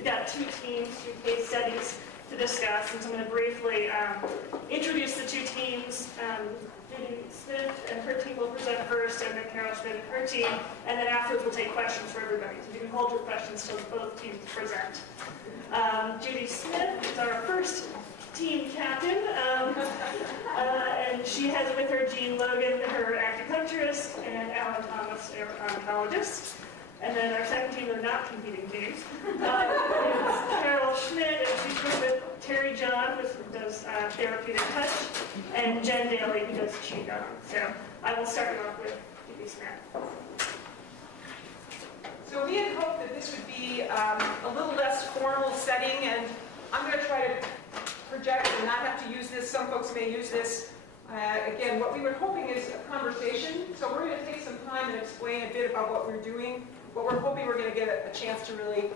We've got two teams, two case studies to discuss, and so I'm going to briefly introduce the two teams. Judy Smith and her team will present first, and then Carol Schmidt and her team, and then afterwards we'll take questions for everybody. So you can hold your questions till both teams present. Judy Smith is our first team captain, and she has with her Jean Logan, her acupuncturist, and Alan Thomas, our oncologist. And then our second team, they're not competing teams, is Carol Schmidt, and she's with Terry John, who does therapeutic touch, and Jen Daly, who does Qigong. So I will start off with Judy Smith. So we had hoped that this would be a little less formal setting, and I'm going to try to project and not have to use this. Some folks may use this. Again, what we were hoping is a conversation. So we're going to take some time and explain a bit about what we're doing. But we're hoping we're going to get a chance to really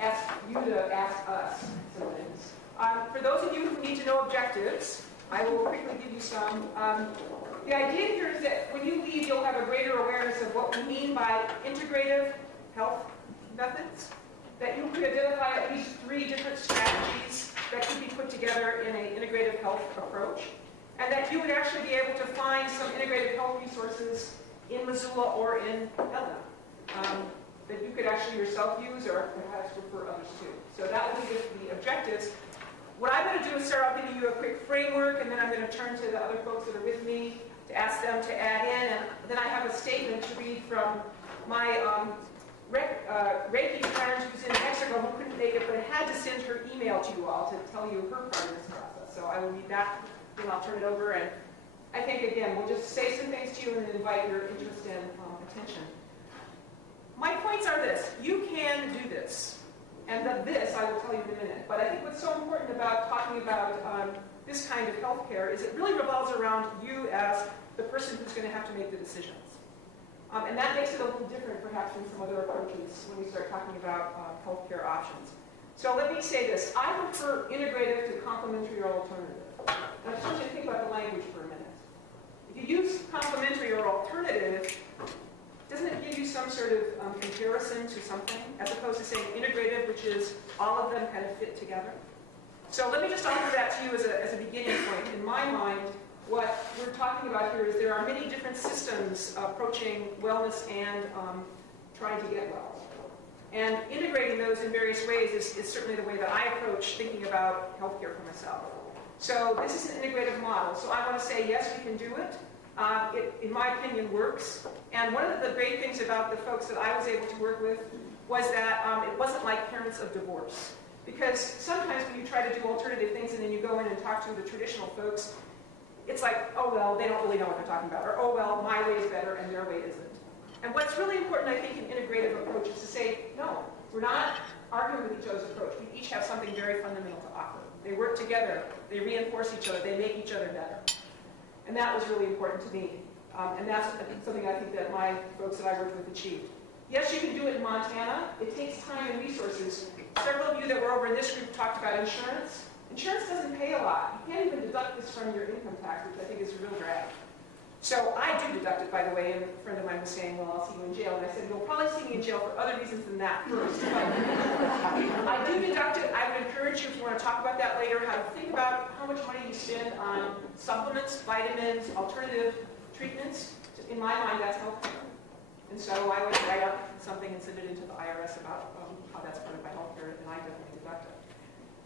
ask you to ask us some things. For those of you who need to know objectives, I will quickly give you some. The idea here is that when you leave, you'll have a greater awareness of what we mean by integrative health methods, that you could identify at least 3 different strategies that could be put together in an integrative health approach, and that you would actually be able to find some integrative health resources in Missoula or in Helena that you could actually yourself use or perhaps refer others to. So that will be the objectives. What I'm going to do is start off giving you a quick framework, and then I'm going to turn to the other folks that are with me to ask them to add in, and then I have a statement to read from my Reiki friend who's in Mexico who couldn't make it, but had to send her email to you all to tell you her part of this process. So I will read that, then I'll turn it over, and I think, again, we'll just say some things to you and then invite your interest and attention. My points are this: you can do this, and this I will tell you in a minute. But I think what's so important about talking about this kind of healthcare is it really revolves around you as the person who's going to have to make the decisions. And that makes it a little different, perhaps, from some other approaches when we start talking about healthcare options. So let me say this: I prefer integrative to complementary or alternative. And I just want you to think about the language for a minute. If you use complementary or alternative, doesn't it give you some sort of comparison to something, as opposed to saying integrative, which is all of them kind of fit together? So let me just offer that to you as a beginning point. In my mind, what we're talking about here is there are many different systems approaching wellness and trying to get well. And integrating those in various ways is certainly the way that I approach thinking about healthcare for myself. So this is an integrative model. So I want to say, yes, we can do it. It, in my opinion, works. And one of the great things about the folks that I was able to work with was that it wasn't like parents of divorce. Because sometimes when you try to do alternative things and then you go in and talk to the traditional folks, it's like, oh, well, they don't really know what they're talking about. Or, oh, well, my way is better and their way isn't. And what's really important, I think, in integrative approach is to say, no, we're not arguing with each other's approach. We each have something very fundamental to offer. They work together. They reinforce each other. They make each other better. And that was really important to me. And that's something I think that my folks that I worked with achieved. Yes, you can do it in Montana. It takes time and resources. Several of you that were over in this group talked about insurance. Insurance doesn't pay a lot. You can't even deduct this from your income tax, which I think is a real drag. So I do deduct it, by the way, and a friend of mine was saying, well, I'll see you in jail. And I said, you'll probably see me in jail for other reasons than that first. I do deduct it. I would encourage you, if you want to talk about that later, how to think about how much money you spend on supplements, vitamins, alternative treatments. In my mind, that's healthcare. And so I would write up something and send it into the IRS about how that's part of my healthcare, and I definitely deduct it.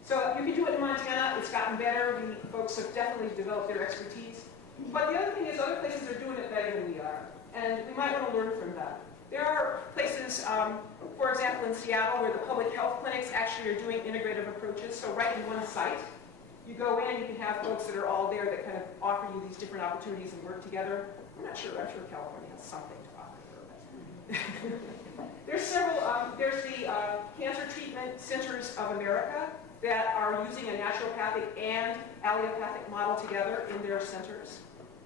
So you can do it in Montana. It's gotten better. Folks have definitely developed their expertise. But the other thing is other places are doing it better than we are. And we might want to learn from that. There are places, for example, in Seattle, where the public health clinics actually are doing integrative approaches. So right in one site, you go in and you can have folks that are all there that kind of offer you these different opportunities and work together. I'm sure California has something to offer here. There's several, there's the Cancer Treatment Centers of America that are using a naturopathic and allopathic model together in their centers.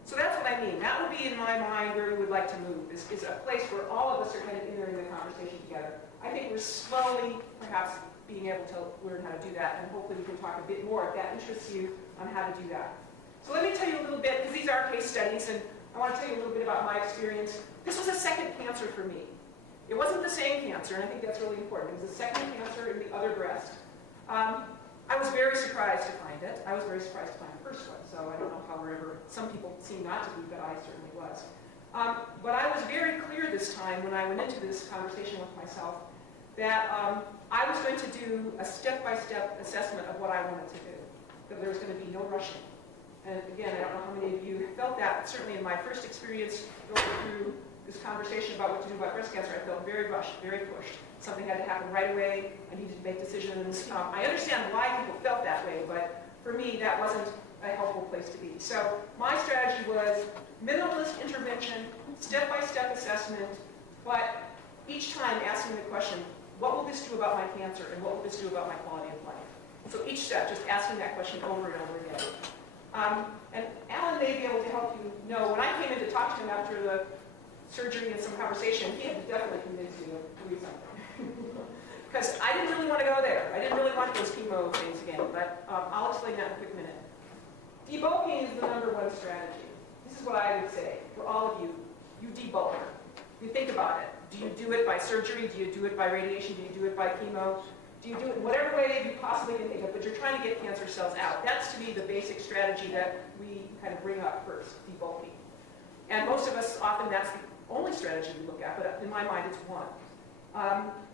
So that's what I mean. That would be, in my mind, where we would like to move, is a place where all of us are kind of entering the conversation together. I think we're slowly, perhaps, being able to learn how to do that, and hopefully we can talk a bit more, if that interests you, on how to do that. So let me tell you a little bit, because these are case studies, and I want to tell you a little bit about my experience. This was a second cancer for me. It wasn't the same cancer, and I think that's really important. It was a second cancer in the other breast. I was very surprised to find it. I was very surprised to find the first one, so I don't know how some people seem not to be, but I certainly was. But I was very clear this time when I went into this conversation with myself that I was going to do a step-by-step assessment of what I wanted to do, that there was going to be no rushing. And again, I don't know how many of you felt that, but certainly in my first experience going through this conversation about what to do about breast cancer, I felt very rushed, very pushed. Something had to happen right away. I needed to make decisions. I understand why people felt that way, but for me, that wasn't a helpful place to be. So my strategy was minimalist intervention, step-by-step assessment, but each time asking the question, what will this do about my cancer, and what will this do about my quality of life? So each step, just asking that question over and over again. And Alan may be able to help you know, when I came in to talk to him after the surgery and some conversation, he had to definitely convince me to do something. Because I didn't really want to go there. I didn't really want those chemo things again, but I'll explain that in a quick minute. Debulking is the #1 strategy. This is what I would say for all of you. You debulk. You think about it. Do you do it by surgery? Do you do it by radiation? Do you do it by chemo? Do you do it in whatever way you possibly can think of, but you're trying to get cancer cells out. That's, to me, the basic strategy that we kind of bring up first, debulking. And most of us, often that's the only strategy we look at, but in my mind, it's one.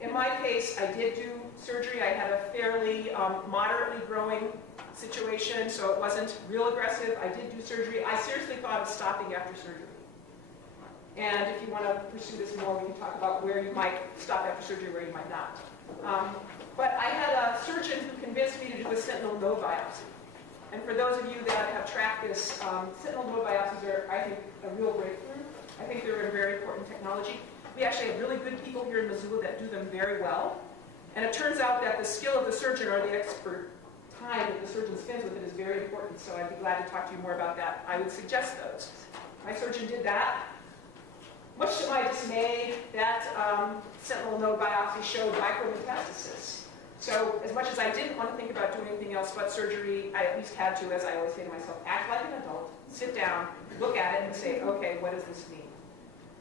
In my case, I did do surgery. I had a fairly moderately growing situation, so it wasn't real aggressive. I did do surgery. I seriously thought of stopping after surgery. And if you want to pursue this more, we can talk about where you might stop after surgery, where you might not. But I had a surgeon who convinced me to do a sentinel node biopsy. And for those of you that have tracked this, sentinel node biopsies are, I think, a real breakthrough. I think they're a very important technology. We actually have really good people here in Missoula that do them very well. And it turns out that the skill of the surgeon or the expert time that the surgeon spends with it is very important. So I'd be glad to talk to you more about that. I would suggest those. My surgeon did that. Much to my dismay, that sentinel node biopsy showed micrometastasis. So as much as I didn't want to think about doing anything else but surgery, I at least had to, as I always say to myself, act like an adult, sit down, look at it, and say, okay, what does this mean?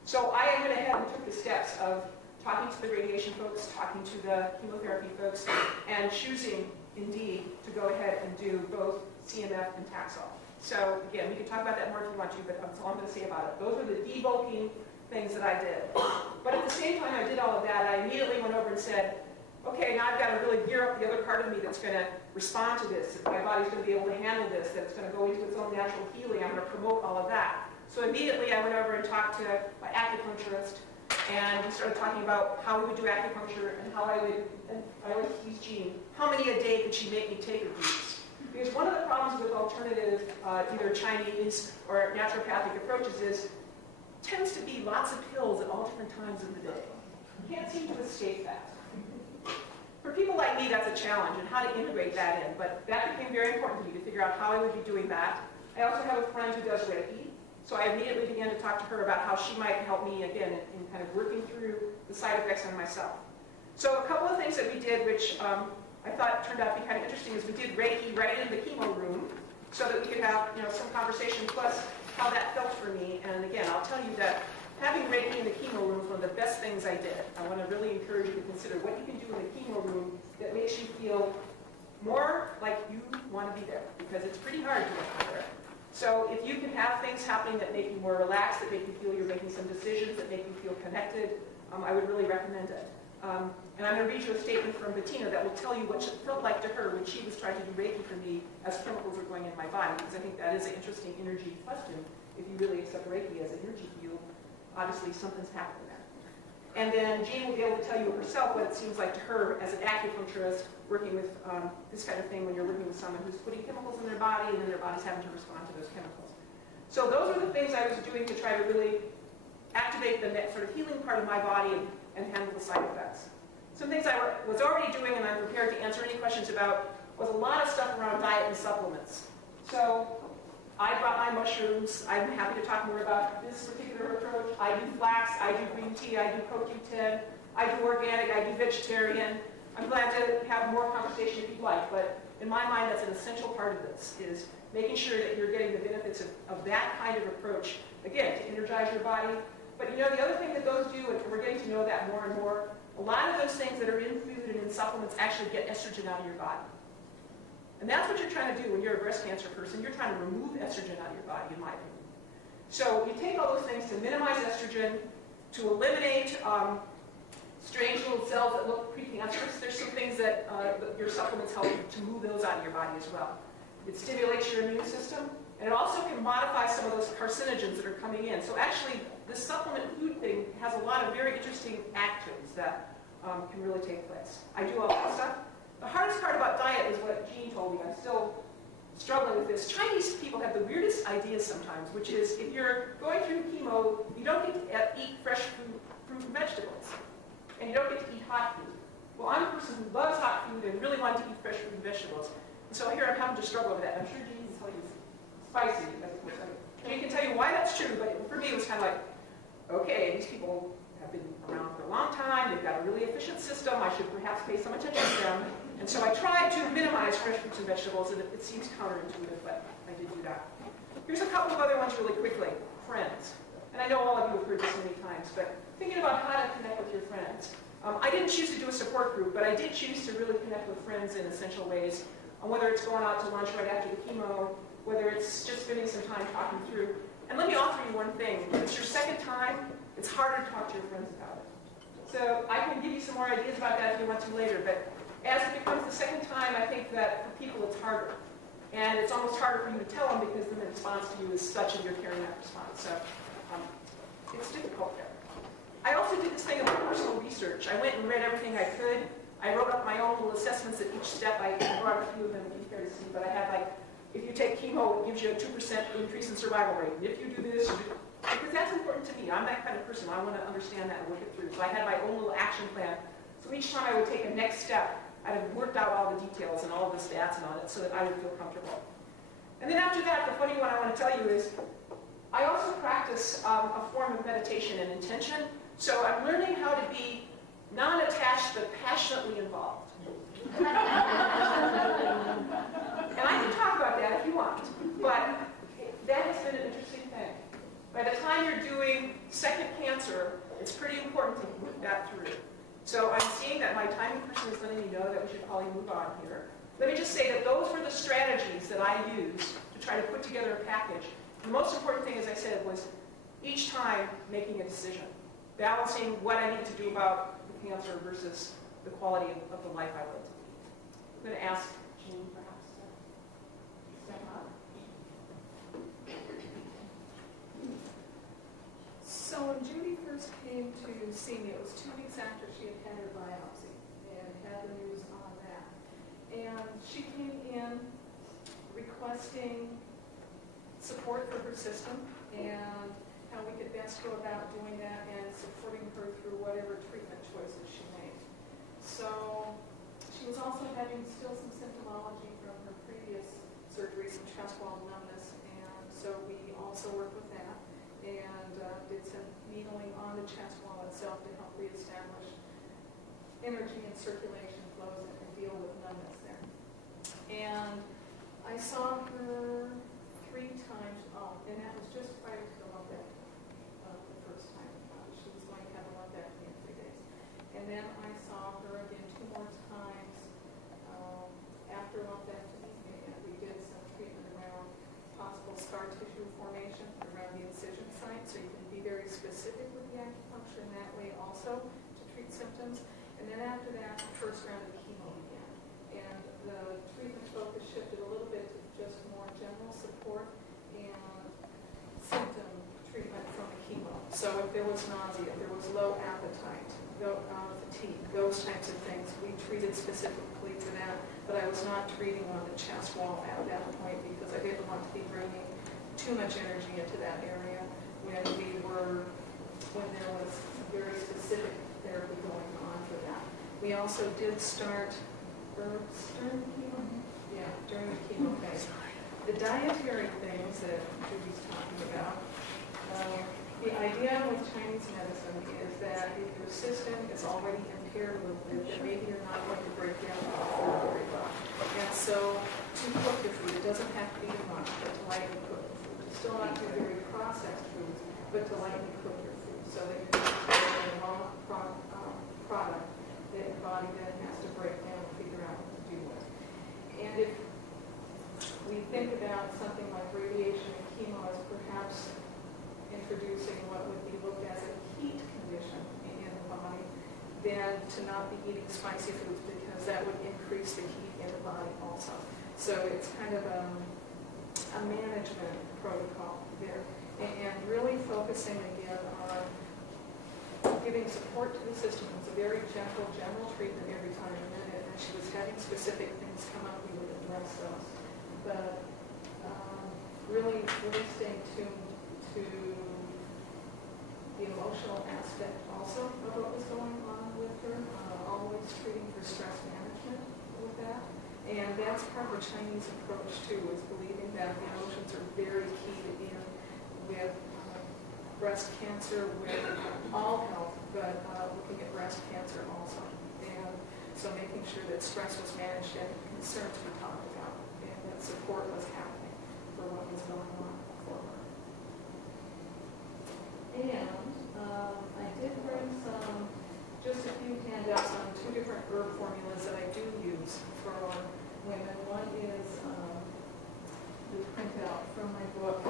So I went ahead and took the steps of talking to the radiation folks, talking to the chemotherapy folks, and choosing, indeed, to go ahead and do both CMF and Taxol. So again, we can talk about that more if you want to, but that's all I'm going to say about it. Those are the debulking things that I did. But at the same time I did all of that, I immediately went over and said, okay, now I've got to really gear up the other part of me that's going to respond to this, that my body's going to be able to handle this, that it's going to go into its own natural healing. I'm going to promote all of that. So immediately I went over and talked to my acupuncturist, and we started talking about how we would do acupuncture and how I would use Jean. How many a day could she make me take of these? Because one of the problems with alternative, either Chinese or naturopathic approaches is, tends to be lots of pills at all different times of the day. You can't seem to escape that. For people like me, that's a challenge, and how to integrate that in. But that became very important to me to figure out how I would be doing that. I also have a friend who does Reiki, so I immediately began to talk to her about how she might help me, again, in kind of working through the side effects on myself. So a couple of things that we did, which I thought turned out to be kind of interesting, is we did Reiki right in the chemo room, so that we could have some conversation, plus how that felt for me. And again, I'll tell you that having Reiki in the chemo room is one of the best things I did. I want to really encourage you to consider what you can do in the chemo room that makes you feel more like you want to be there, because it's pretty hard to get there. So if you can have things happening that make you more relaxed, that make you feel you're making some decisions, that make you feel connected, I would really recommend it. And I'm going to read you a statement from Bettina that will tell you what it felt like to her when she was trying to do Reiki for me as chemicals were going in my body, because I think that is an interesting energy question. If you really accept Reiki as an energy field, obviously something's happening there. And then Jean will be able to tell you herself what it seems like to her as an acupuncturist working with this kind of thing when you're working with someone who's putting chemicals in their body and then their body's having to respond to those chemicals. So those are the things I was doing to try to really activate the sort of healing part of my body and handle the side effects. Some things I was already doing and I'm prepared to answer any questions about was a lot of stuff around diet and supplements. So I brought my mushrooms. I'm happy to talk more about this particular approach. I do flax, I do green tea, I do CoQ10, I do organic, I do vegetarian. I'm glad to have more conversation if you'd like, but in my mind that's an essential part of this, is making sure that you're getting the benefits of that kind of approach, again, to energize your body, But you know, the other thing that those do, and we're getting to know that more and more, a lot of those things that are in food and in supplements actually get estrogen out of your body. And that's what you're trying to do when you're a breast cancer person. You're trying to remove estrogen out of your body, in my opinion. So you take all those things to minimize estrogen, to eliminate strange little cells that look precancerous. There's some things that your supplements help to move those out of your body as well. It stimulates your immune system, and it also can modify some of those carcinogens that are coming in. So actually, this supplement food thing has a lot of very interesting actions that can really take place. I do all that stuff. The hardest part about diet is what Jean told me. I'm still struggling with this. Chinese people have the weirdest ideas sometimes, which is if you're going through chemo, you don't get to eat fresh fruit and vegetables, and you don't get to eat hot food. Well, I'm a person who loves hot food and really wanted to eat fresh fruit and vegetables. And so here I'm having to struggle with that. I'm sure Jean can tell you it's spicy. Jean can tell you why that's true, but for me it was kind of like, okay, these people have been around for a long time, they've got a really efficient system, I should perhaps pay some attention to them. And so I tried to minimize fresh fruits and vegetables, and it seems counterintuitive, but I did do that. Here's a couple of other ones really quickly. Friends. And I know all of you have heard this many times, but thinking about how to connect with your friends. I didn't choose to do a support group, but I did choose to really connect with friends in essential ways, whether it's going out to lunch right after the chemo, whether it's just spending some time talking through. And let me offer you one thing. If it's your second time, it's harder to talk to your friends about it. So I can give you some more ideas about that if you want to later, but as it becomes the second time, I think that for people it's harder. And it's almost harder for you to tell them because then the response to you is such and you're carrying that response. So it's difficult there. I also did this thing of personal research. I went and read everything I could. I wrote up my own little assessments at each step. I brought a few of them if you care to see, but I had like, if you take chemo, it gives you a 2% increase in survival rate. And if you do this, because that's important to me. I'm that kind of person. I want to understand that and work it through. So I had my own little action plan. So each time I would take a next step, I'd have worked out all the details and all of the stats and all that so that I would feel comfortable. And then after that, the funny one I want to tell you is, I also practice a form of meditation and intention. So I'm learning how to be non-attached but passionately involved. And I can talk about that if you want, but that has been an interesting thing. By the time you're doing second cancer, it's pretty important to work that through. So I'm seeing that my timing person is letting me know that we should probably move on here. Let me just say that those were the strategies that I used to try to put together a package. The most important thing, as I said, was each time making a decision, balancing what I needed to do about the cancer versus the quality of the life I lived. I'm going to ask Jean perhaps to step up. So when Judy first came to see me, it was 2 weeks after she had had her biopsy and had the news on that. And she came in requesting support for her system and how we could best go about doing that and supporting her through whatever treatment choices she made. So she was also having still some symptomology from her previous surgery, some chest wall numbness, and so we also worked with that and did some needling on the chest wall itself to help reestablish energy and circulation flows and deal with numbness there. And I saw her 3 times, and that was just prior to the lumpectomy, the first time. She was going to have a lumpectomy in 3 days. And then I saw her again 2 more times after lumpectomy, and we did some treatment around possible scar tissue formation around the incision site, so you can be very specific with the acupuncture in that way also to treat symptoms. And then after that, the first round of chemo began. And the treatment focus shifted a little bit to just more general support and symptom treatment from the chemo. So if there was nausea, if there was low appetite, fatigue, those types of things, we treated specifically for that. But I was not treating on the chest wall at that point because I didn't want to be bringing too much energy into that area when there was very specific therapy going on for that. We also did start herbs during the chemo. Yeah, during the chemo phase. The dietary things that Judy's talking about, the idea with Chinese medicine is that if your system is already impaired a little bit, then maybe you're not going to break down the food very well. And so to cook your food, it doesn't have to be much, but to lightly cook the food. Still not do very processed foods, but to lightly cook your food. so that you're not creating a product that your body then has to break down and figure out what to do with. And if we think about something like radiation and chemo as perhaps introducing what would be looked at as a heat condition in the body, then to not be eating spicy foods because that would increase the heat in the body also. So it's kind of a management protocol there. And really focusing again on giving support to the system. It's a very gentle, general treatment every time. And then as she was having specific things come up, we would address those. But really staying tuned to the emotional aspect also of what was going on with her, always treating for stress management with that. And that's part of the Chinese approach too, is believing that the emotions are very key in with breast cancer, with all health, but looking at breast cancer also. And so making sure that stress was managed and concerns we talked about, and that support was happening for what was going on for her. And I did bring just a few handouts on 2 different herb formulas that I do use for women. One is the printout from my book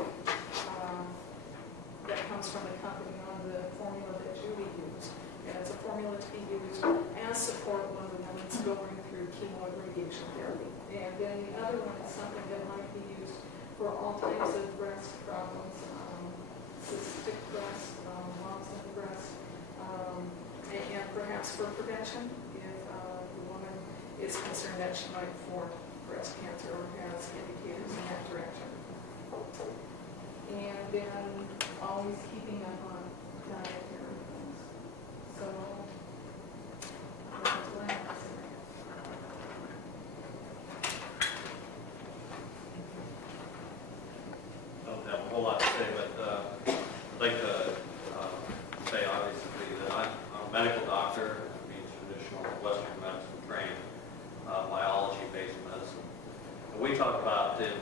that comes from the company on the formula that Judy used. And it's a formula to be used as support when the woman's going through chemo and radiation therapy. And then the other one is something that might be used for all types of breast problems, cystic breast, lumps in the breast, and perhaps for prevention if the woman is concerned that she might form breast cancer or has indicators in that direction. And then always keeping up on dietary things. So that's what I have to say. I don't have a whole lot to say, but I'd like to say obviously that I'm a medical doctor, which means traditional Western medicine trained, biology-based medicine. And we talk about in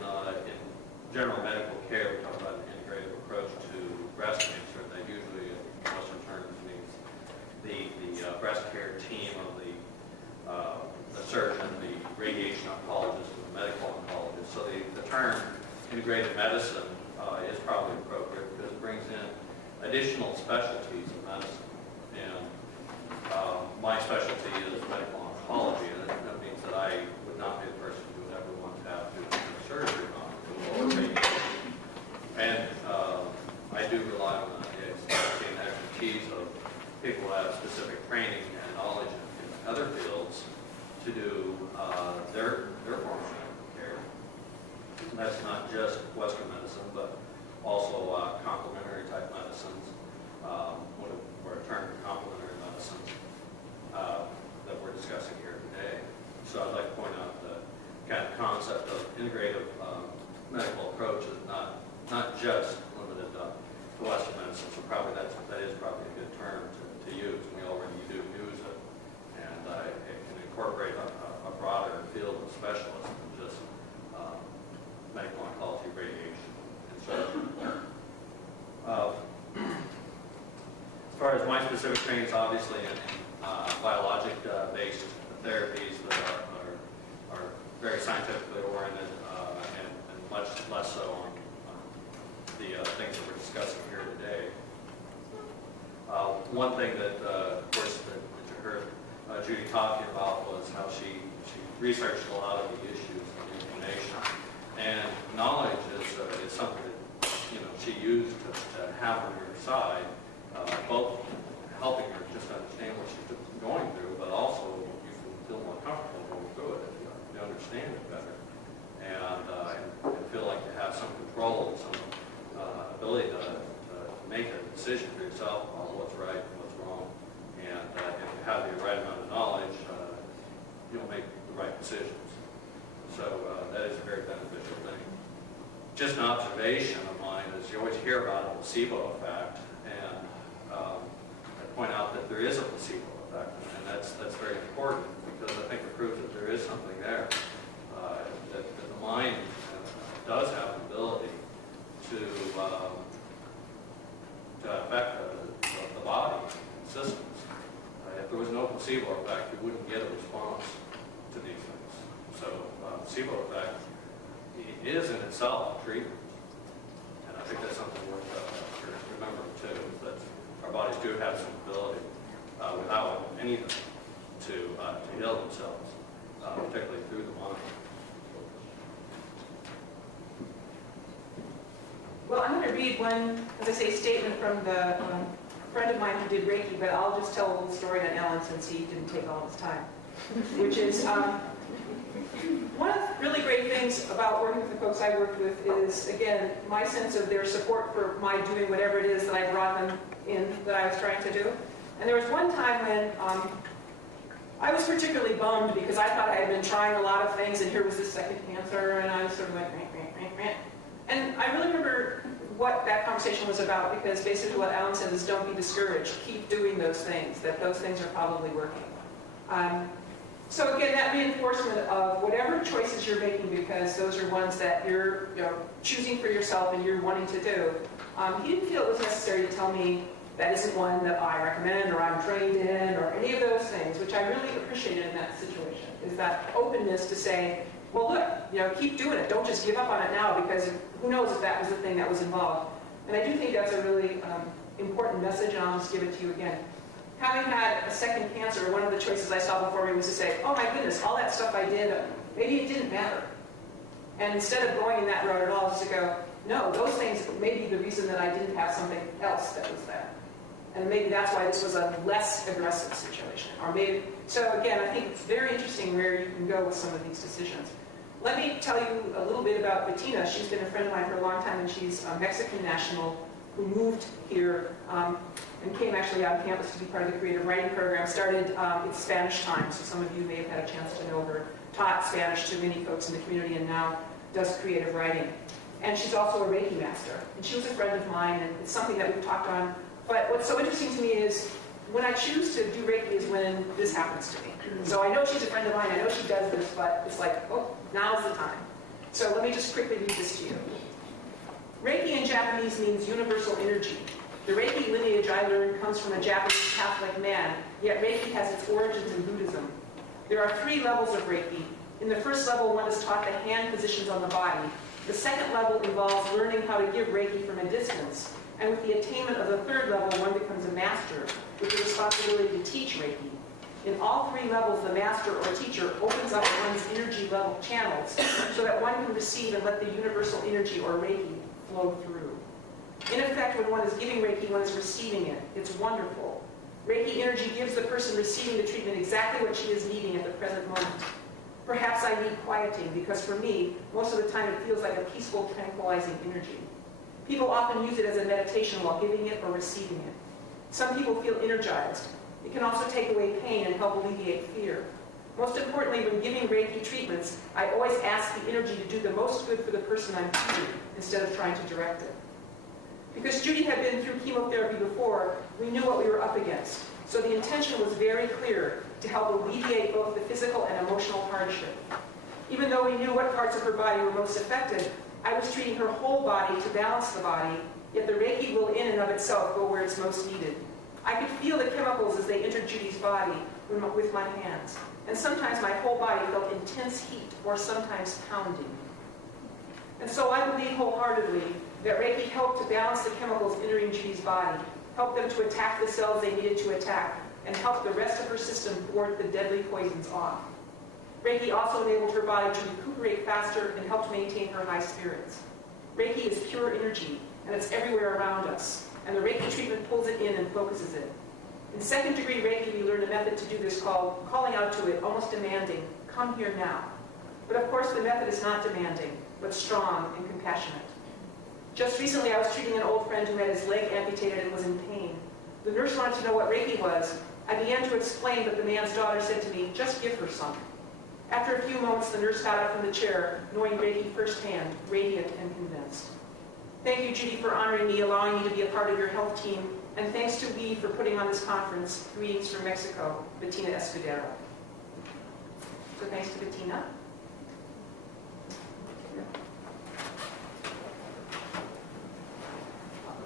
general medical care, we talk about an integrative approach to breast cancer. That usually, in Western terms, means the breast care team of the surgeon, the radiation oncologist, and the medical oncologist. So the term integrated medicine is probably appropriate because it brings in additional specialties of medicine. And my specialty is medical oncology, and that means that I would not be the person who would ever want to have to do surgery on and I do rely on the expertise and expertise of people who have specific training and knowledge in other fields to do their form of medical care. And that's not just Western medicine, but also complementary type medicines, or a term complementary medicines that we're discussing here today. So I'd like to point out the kind of concept of integrative medical approach is not just limited to Western medicine. So probably that is probably a good term to use. We already do use it, and it can incorporate a broader field of specialists than just medical oncology, radiation, and surgery. As far as my specific trainings, obviously in biologic-based therapies that are very scientifically oriented and much less so on the things that we're discussing here today. One thing that, of course, that you heard Judy talking about was how she researched a lot of the issues of inflammation. And knowledge is something that she used to have on her side, both helping her just understand what she's going through, but also you can feel more comfortable going through it if you understand it better, and feel like you have some control and some ability to make a decision for yourself about what's right and what's wrong. And if you have the right amount of knowledge, you'll make the right decisions. So that is a very beneficial thing. Just an observation of mine is you always hear about a placebo effect, and I point out that there is a placebo effect, and that's very important because I think it proves that there is something there, that the mind does have an ability to affect the systems. If there was no placebo effect, you wouldn't get a response to these things. So placebo effect is in itself a treatment. And I think that's something worth remembering too, is that our bodies do have some ability without anything to heal themselves, particularly through the mind. Well, I'm going to read one, as I say, statement from the friend of mine who did Reiki, but I'll just tell a little story on Alan since he didn't take all his time, which is one of the really great things about working with the folks I worked with is, again, my sense of their support for my doing whatever it is that I brought them in that I was trying to do. And there was one time when I was particularly bummed because I thought I had been trying a lot of things, and here was this second cancer, and I was sort of like, meh, meh, meh, meh. And I really remember what that conversation was about, because basically what Alan said is don't be discouraged. Keep doing those things, that those things are probably working. So again, that reinforcement of whatever choices you're making, because those are ones that you're choosing for yourself and you're wanting to do. He didn't feel it was necessary to tell me that isn't one that I recommend or I'm trained in or any of those things, which I really appreciated in that situation, is that openness to say, well, look, keep doing it. Don't just give up on it now, because who knows if that was the thing that was involved. And I do think that's a really important message, and I'll just give it to you again. Having had a second cancer, one of the choices I saw before me was to say, oh my goodness, all that stuff I did, maybe it didn't matter. And instead of going in that route at all, just to go, no, those things may be the reason that I didn't have something else that was there. And maybe that's why this was a less aggressive situation. Or maybe, so again, I think it's very interesting where you can go with some of these decisions. Let me tell you a little bit about Bettina. She's been a friend of mine for a long time, and she's a Mexican national who moved here and came actually on campus to be part of the creative writing program. Started in Spanish time, so some of you may have had a chance to know her. Taught Spanish to many folks in the community and now does creative writing. And she's also a Reiki master. And she was a friend of mine, and it's something that we've talked on. But what's so interesting to me is when I choose to do Reiki is when this happens to me. So I know she's a friend of mine, I know she does this, but it's like, oh, now's the time. So let me just quickly read this to you. Reiki in Japanese means universal energy. The Reiki lineage I learned comes from a Japanese Catholic man, yet Reiki has its origins in Buddhism. There are 3 levels of Reiki. In the first level, one is taught the hand positions on the body. The second level involves learning how to give Reiki from a distance. And with the attainment of the third level, one becomes a master with the responsibility to teach Reiki. In all 3 levels, the master or teacher opens up one's energy level channels so that one can receive and let the universal energy or Reiki flow through. In effect, when one is giving Reiki, one is receiving it. It's wonderful. Reiki energy gives the person receiving the treatment exactly what she is needing at the present moment. Perhaps I need quieting, because for me, most of the time it feels like a peaceful, tranquilizing energy. People often use it as a meditation while giving it or receiving it. Some people feel energized. It can also take away pain and help alleviate fear. Most importantly, when giving Reiki treatments, I always ask the energy to do the most good for the person I'm treating, instead of trying to direct it. Because Judy had been through chemotherapy before, we knew what we were up against. So the intention was very clear, to help alleviate both the physical and emotional hardship. Even though we knew what parts of her body were most affected, I was treating her whole body to balance the body, yet the Reiki will in and of itself go where it's most needed. I could feel the chemicals as they entered Judy's body with my hands. And sometimes my whole body felt intense heat, or sometimes pounding. And so I believe wholeheartedly that Reiki helped to balance the chemicals entering Judy's body, helped them to attack the cells they needed to attack, and helped the rest of her system ward the deadly poisons off. Reiki also enabled her body to recuperate faster and helped maintain her high spirits. Reiki is pure energy, and it's everywhere around us, and the Reiki treatment pulls it in and focuses it. In second degree Reiki, we learned a method to do this called calling out to it, almost demanding, come here now. But of course, the method is not demanding, but strong and compassionate. Just recently, I was treating an old friend who had his leg amputated and was in pain. The nurse wanted to know what Reiki was. I began to explain, but the man's daughter said to me, just give her some. After a few moments, the nurse got up from the chair, knowing Reiki firsthand, radiant and convinced. Thank you, Judy, for honoring me, allowing me to be a part of your health team, and thanks to WE for putting on this conference. Greetings from Mexico, Bettina Escudero. So thanks to Bettina.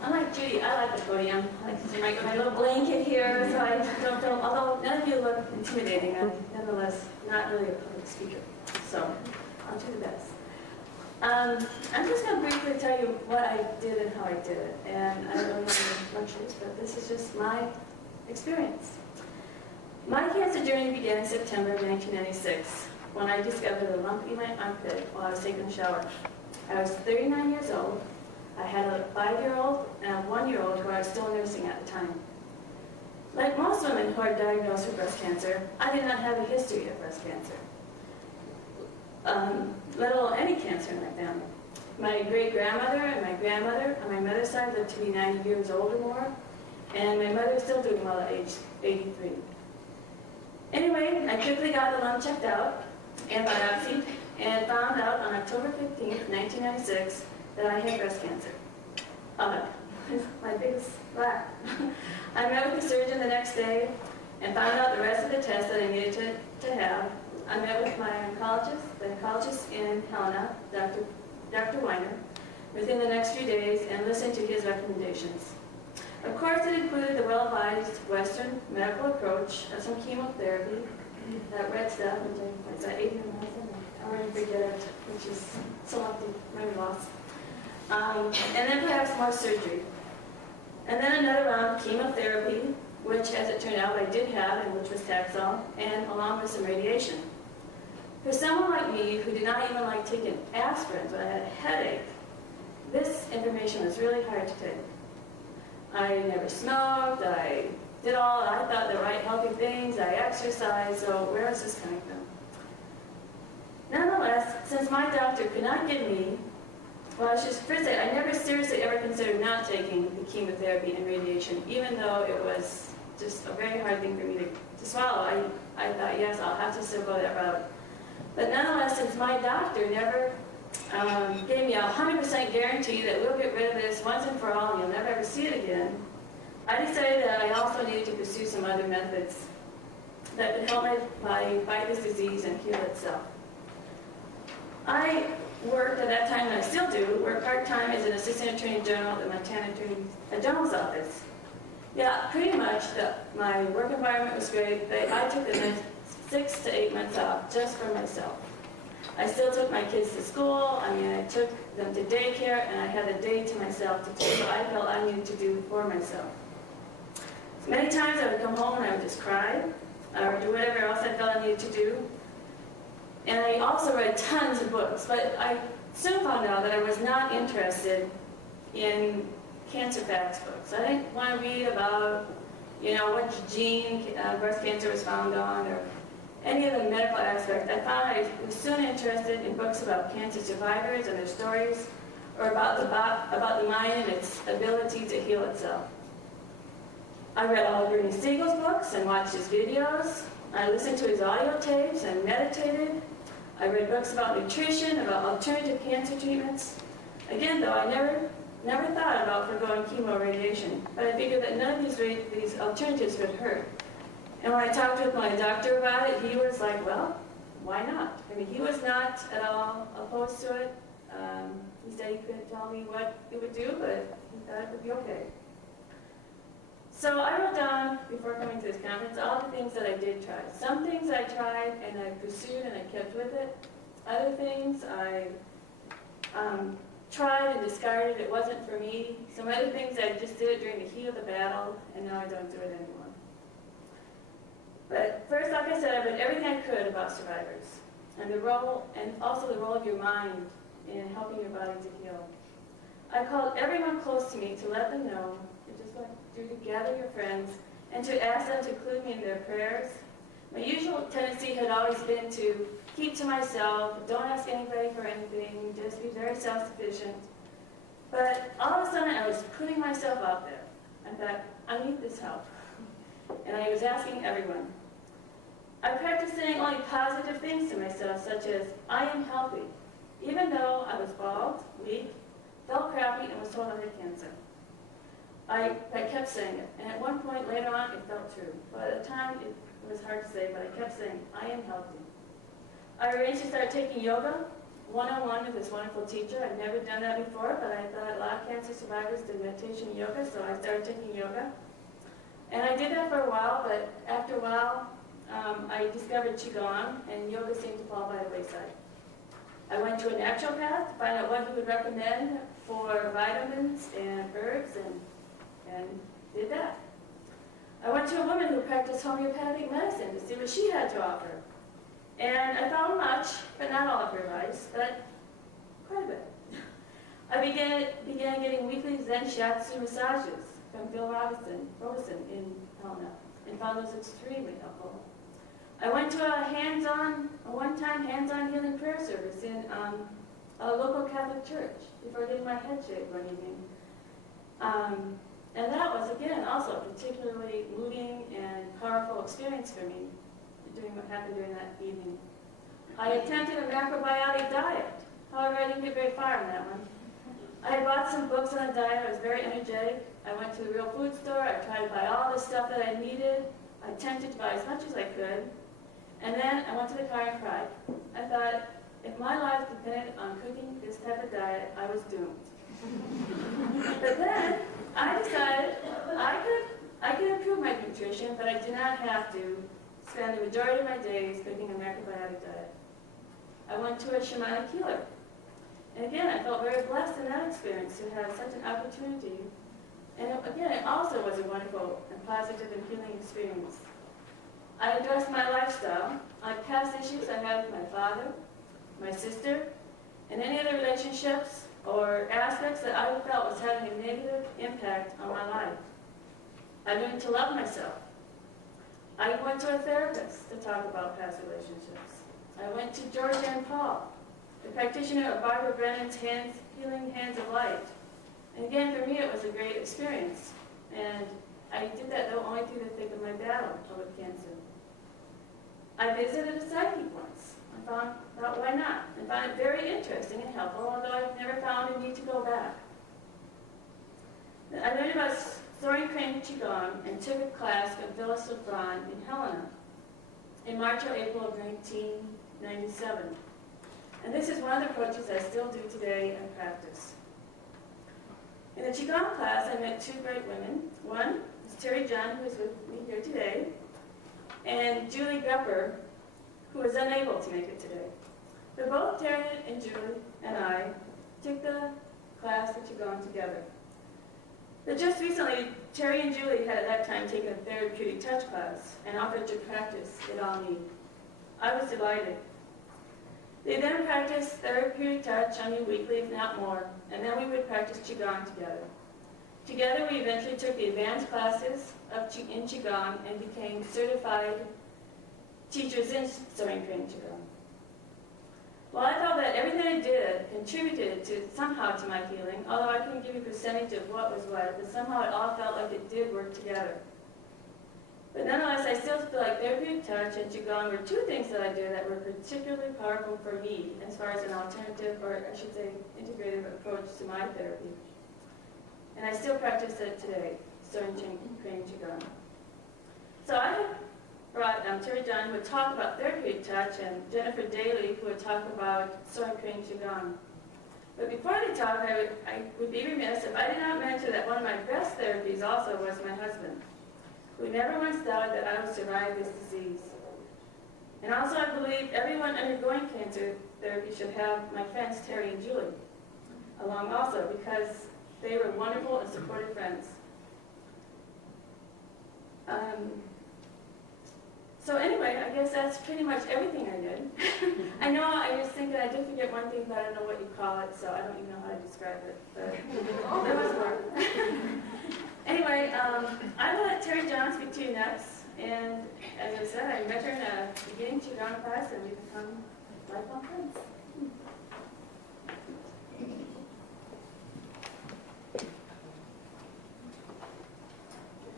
Unlike Judy, Judy. I like the podium. I like to do my little blanket here, so I don't feel, although none of you look intimidating, I'm nonetheless not really a public speaker. So I'll do the best. I'm just going to briefly tell you what I did and how I did it. And I don't really have any lectures, but this is just my experience. My cancer journey began in September of 1996 when I discovered a lump in my armpit while I was taking a shower. I was 39 years old. I had a 5-year-old and a 1-year-old who I was still nursing at the time. Like most women who are diagnosed with breast cancer, I did not have a history of breast cancer, let alone any cancer in my family. My great-grandmother and my grandmother on my mother's side lived to be 90 years old or more, and my mother is still doing well at age 83. Anyway, I quickly got the lump checked out and biopsied and found out on October 15th, 1996, that I had breast cancer. My biggest lack. I met with the surgeon the next day and found out the rest of the tests that I needed to have. I met with my oncologist, the oncologist in Helena, Dr. Weiner, within the next few days and listened to his recommendations. Of course, it included the well-advised Western medical approach of some chemotherapy, that red stuff, which is that 800 I already forget it, which is selective memory loss. And then perhaps more surgery. And then another round of chemotherapy, which, as it turned out, I did have, and which was Taxol, and along with some radiation. For someone like me who did not even like taking aspirin when I had a headache, this information was really hard to take. I never smoked, I did all, I thought the right healthy things, I exercised, so where is this coming from? Nonetheless, since my doctor could not give me, well, I should first say, I never seriously ever considered not taking the chemotherapy and radiation, even though it was just a very hard thing for me to swallow. I thought, yes, I'll have to still go that route. But nonetheless, since my doctor never gave me a 100% guarantee that we'll get rid of this once and for all and you'll never ever see it again, I decided that I also needed to pursue some other methods that could help my body fight this disease and heal itself. I worked at that time, and I still do, work part-time as an assistant attorney general at the Montana Attorney General's office. Yeah, pretty much my work environment was great, but I took the next 6 to 8 months off just for myself. I still took my kids to school, I took them to daycare, and I had a day to myself to do what I felt I needed to do for myself. Many times I would come home and I would just cry, or do whatever else I felt I needed to do. And I also read tons of books, but I soon found out that I was not interested in cancer facts books. I didn't want to read about, what gene breast cancer was found on, or any of the medical aspects. I found I was soon interested in books about cancer survivors and their stories, or about the mind and its ability to heal itself. I read all of Bernie Siegel's books and watched his videos. I listened to his audio tapes and meditated. I read books about nutrition, about alternative cancer treatments. Again, though, I never thought about foregoing chemo radiation, but I figured that none of these alternatives would hurt. And when I talked with my doctor about it, he was like, well, why not? He was not at all opposed to it. He said he couldn't tell me what it would do, but he thought it would be okay. So I wrote down, before coming to this conference, all the things that I did try. Some things I tried and I pursued and I kept with it. Other things I tried and discarded. It wasn't for me. Some other things I just did it during the heat of the battle, and now I don't do it anymore. But first, like I said, I read everything I could about survivors and also the role of your mind in helping your body to heal. I called everyone close to me to let them know, to gather your friends, and to ask them to include me in their prayers. My usual tendency had always been to keep to myself, don't ask anybody for anything, just be very self-sufficient. But all of a sudden I was putting myself out there. I thought, I need this help. And I was asking everyone. I practiced saying only positive things to myself, such as, I am healthy, even though I was bald, weak, felt crappy, and was told I had cancer. I kept saying it, and at one point later on, it felt true. But at the time, it was hard to say, but I kept saying, I am healthy. I arranged to start taking yoga one-on-one with this wonderful teacher. I'd never done that before, but I thought a lot of cancer survivors did meditation and yoga, so I started taking yoga. And I did that for a while, but after a while, I discovered Qigong, and yoga seemed to fall by the wayside. I went to a naturopath to find out what he would recommend for vitamins and herbs, and did that. I went to a woman who practiced homeopathic medicine to see what she had to offer. And I found much, but not all of her advice, but quite a bit. I began getting weekly Zen Shiatsu massages from Phil Robeson in Helena, and found those extremely helpful. I went to a one-time hands-on healing prayer service in a local Catholic church before getting my head shaved one evening. And that was, again, also a particularly moving and powerful experience for me, doing what happened during that evening. I attempted a macrobiotic diet. However, I didn't get very far on that one. I had bought some books on a diet. I was very energetic. I went to the real food store. I tried to buy all the stuff that I needed. I attempted to buy as much as I could. And then I went to the car and cried. I thought, if my life depended on cooking this type of diet, I was doomed. But then I decided I could improve my nutrition, but I did not have to spend the majority of my days cooking a macrobiotic diet. I went to a shamanic healer. And again, I felt very blessed in that experience to have such an opportunity. And again, it also was a wonderful and positive and healing experience. I addressed my lifestyle, on past issues I had with my father, my sister, and any other relationships or aspects that I felt was having a negative impact on my life. I learned to love myself. I went to a therapist to talk about past relationships. I went to Georgianne Paul, the practitioner of Barbara Brennan's Healing Hands of Light. And again, for me, it was a great experience. And I did that, though, only through the thick of my battle with cancer. I visited a psychic once. I thought, why not? And found it very interesting and helpful, although I've never found a need to go back. I learned about Soren Crane Qigong and took a class from Phyllis LeBron in Helena in March or April of 1997. And this is one of the approaches I still do today and practice. In the Qigong class, I met two great women. One is Terry John, who is with me here today, and Julie Grepper, who was unable to make it today. But both Terry and Julie and I took the class of Qigong together. But just recently, Terry and Julie had at that time taken a therapeutic touch class and offered to practice it on me. I was delighted. They then practiced therapeutic touch on me weekly, if not more, and then we would practice Qigong together. Together, we eventually took the advanced classes in Qigong and became certified teachers in Soren Crane Qigong. Well, I felt that everything I did contributed somehow to my healing, although I couldn't give you a percentage of what was what, but somehow it all felt like it did work together. But nonetheless, I still feel like therapeutic touch and Qigong were two things that I did that were particularly powerful for me as far as an alternative, or I should say, integrative approach to my therapy. And I still practice it today, Soren Crane Qigong. So I have brought Terry John, who would talk about therapeutic touch, and Jennifer Daly, who would talk about Soren Crane Qigong. But before they talk, I would be remiss if I did not mention that one of my best therapies also was my husband, who never once doubted that I would survive this disease. And also I believe everyone undergoing cancer therapy should have my friends Terry and Julie along also, because they were wonderful and supportive friends. So anyway, I guess that's pretty much everything I did. I know I was thinking I did forget one thing, but I don't know what you call it, so I don't even know how to describe it. But there was more. Anyway, I will let Terry John speak to you next. And as I said, I met her in a beginning Qigong class, and we've become lifelong friends.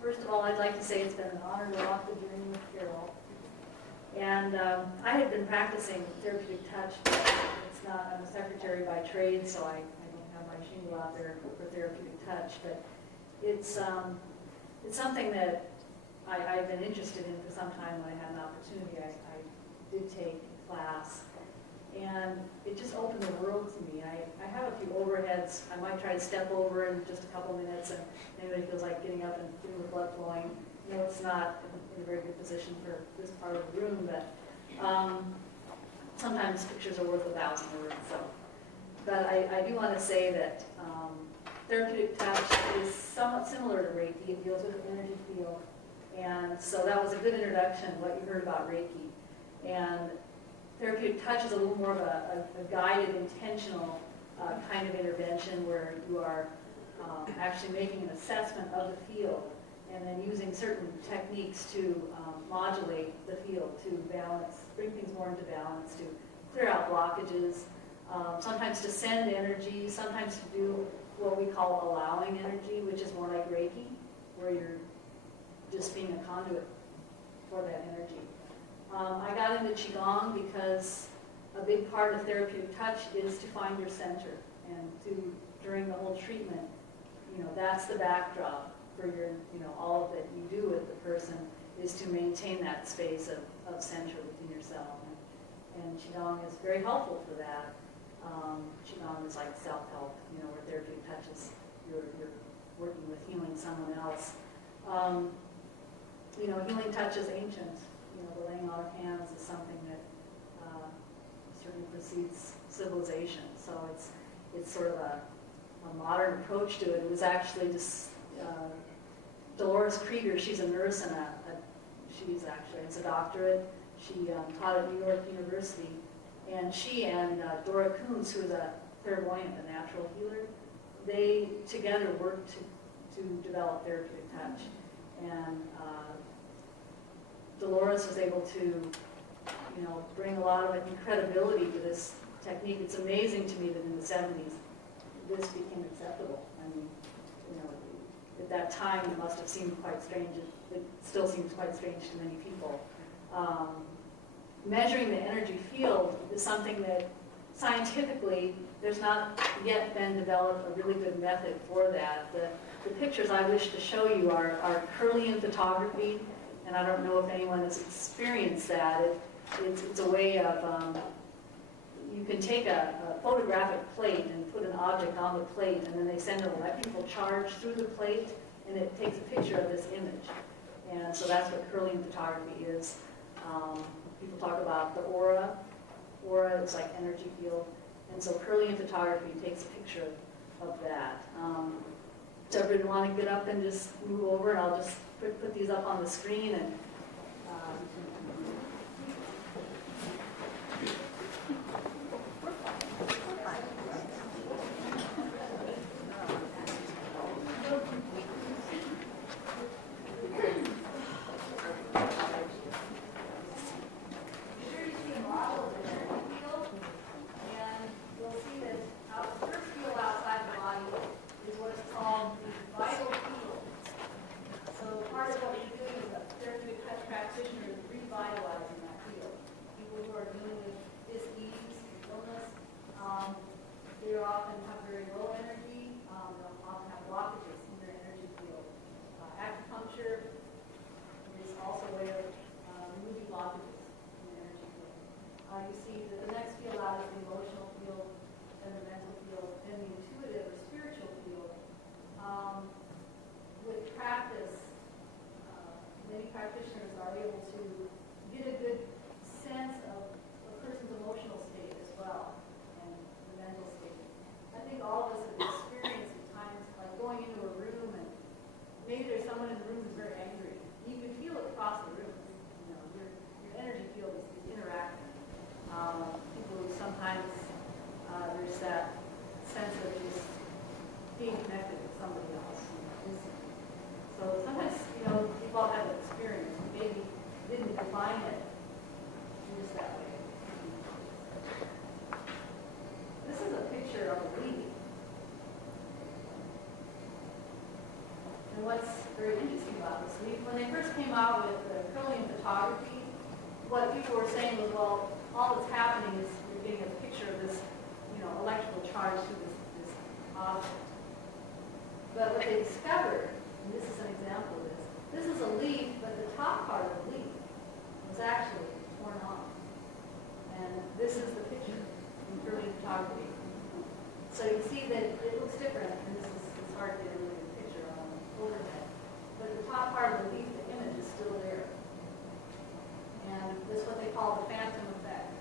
First of all, I'd like to say it's been an honor to walk the journey with Carol. And I had been practicing therapeutic touch. It's not, I'm a secretary by trade, so I don't have my shingle out there for therapeutic touch. But it's something that I've been interested in for some time. When I had an opportunity, I did take a class. And it just opened the world to me. I have a few overheads. I might try to step over in just a couple minutes, and anybody feels like getting up and feeling the blood flowing. No, it's not in a very good position for this part of the room, but sometimes pictures are worth 1,000 words. So, but I do want to say that therapeutic touch is somewhat similar to Reiki. It deals with the energy field, and so that was a good introduction, what you heard about Reiki. And therapeutic touch is a little more of a guided, intentional kind of intervention where you are actually making an assessment of the field and then using certain techniques to modulate the field, to balance, bring things more into balance, to clear out blockages, sometimes to send energy, sometimes to do what we call allowing energy, which is more like Reiki, where you're just being a conduit for that energy. I got into Qigong because a big part of therapeutic touch is to find your center, and to, during the whole treatment, that's the backdrop for your, all that you do with the person is to maintain that space of center within yourself. And Qigong is very helpful for that. Qigong is like self-help, where therapeutic touch is you're working with healing someone else. Healing touch is ancient. The laying on of hands is something that certainly precedes civilization. So it's sort of a modern approach to it. It was actually just Dolores Krieger. She's a nurse and she's actually has a doctorate. She taught at New York University, and she and Dora Kunz, who is a clairvoyant, a natural healer, they together worked to develop therapeutic touch. And Dolores was able to, bring a lot of incredibility to this technique. It's amazing to me that in the 70s, this became acceptable. I mean, at that time, it must have seemed quite strange. It still seems quite strange to many people. Measuring the energy field is something that scientifically, there's not yet been developed a really good method for that. The pictures I wish to show you are Kirlian photography, and I don't know if anyone has experienced that. It's a way of, you can take a photographic plate and put an object on the plate, and then they send an electrical charge through the plate, and it takes a picture of this image. And so that's what Kirlian photography is. People talk about the aura. Aura is like energy field. And so Kirlian photography takes a picture of that. Does everybody want to get up and just move over, and I'll just put these up on the screen, and you see that the next field out is the emotional field, and the mental field, and the intuitive or spiritual field. With practice, many practitioners are able to get a good sense of a person's emotional state as well, and the mental state. I think all of us have experienced at times like going into a room, and maybe there's someone in the room who's very angry. You can feel it across the room. Your energy field is interacting. People who sometimes there's that sense of just being connected with somebody else. So sometimes, we've all had that experience. Maybe didn't define it just that way. This is a picture of a leaf. And what's very interesting about this leaf, when they first came out with the Kirlian photography, what people were saying was, well, all that's happening is you're getting a picture of this, electrical charge through this object. But what they discovered, and this is an example of this is a leaf, but the top part of the leaf was actually torn off. And this is the picture. photography. So you can see that it looks different, and this is, it's hard to get a really good picture on overhead. But the top part of the leaf, the image is still there. And this is what they call the phantom effect.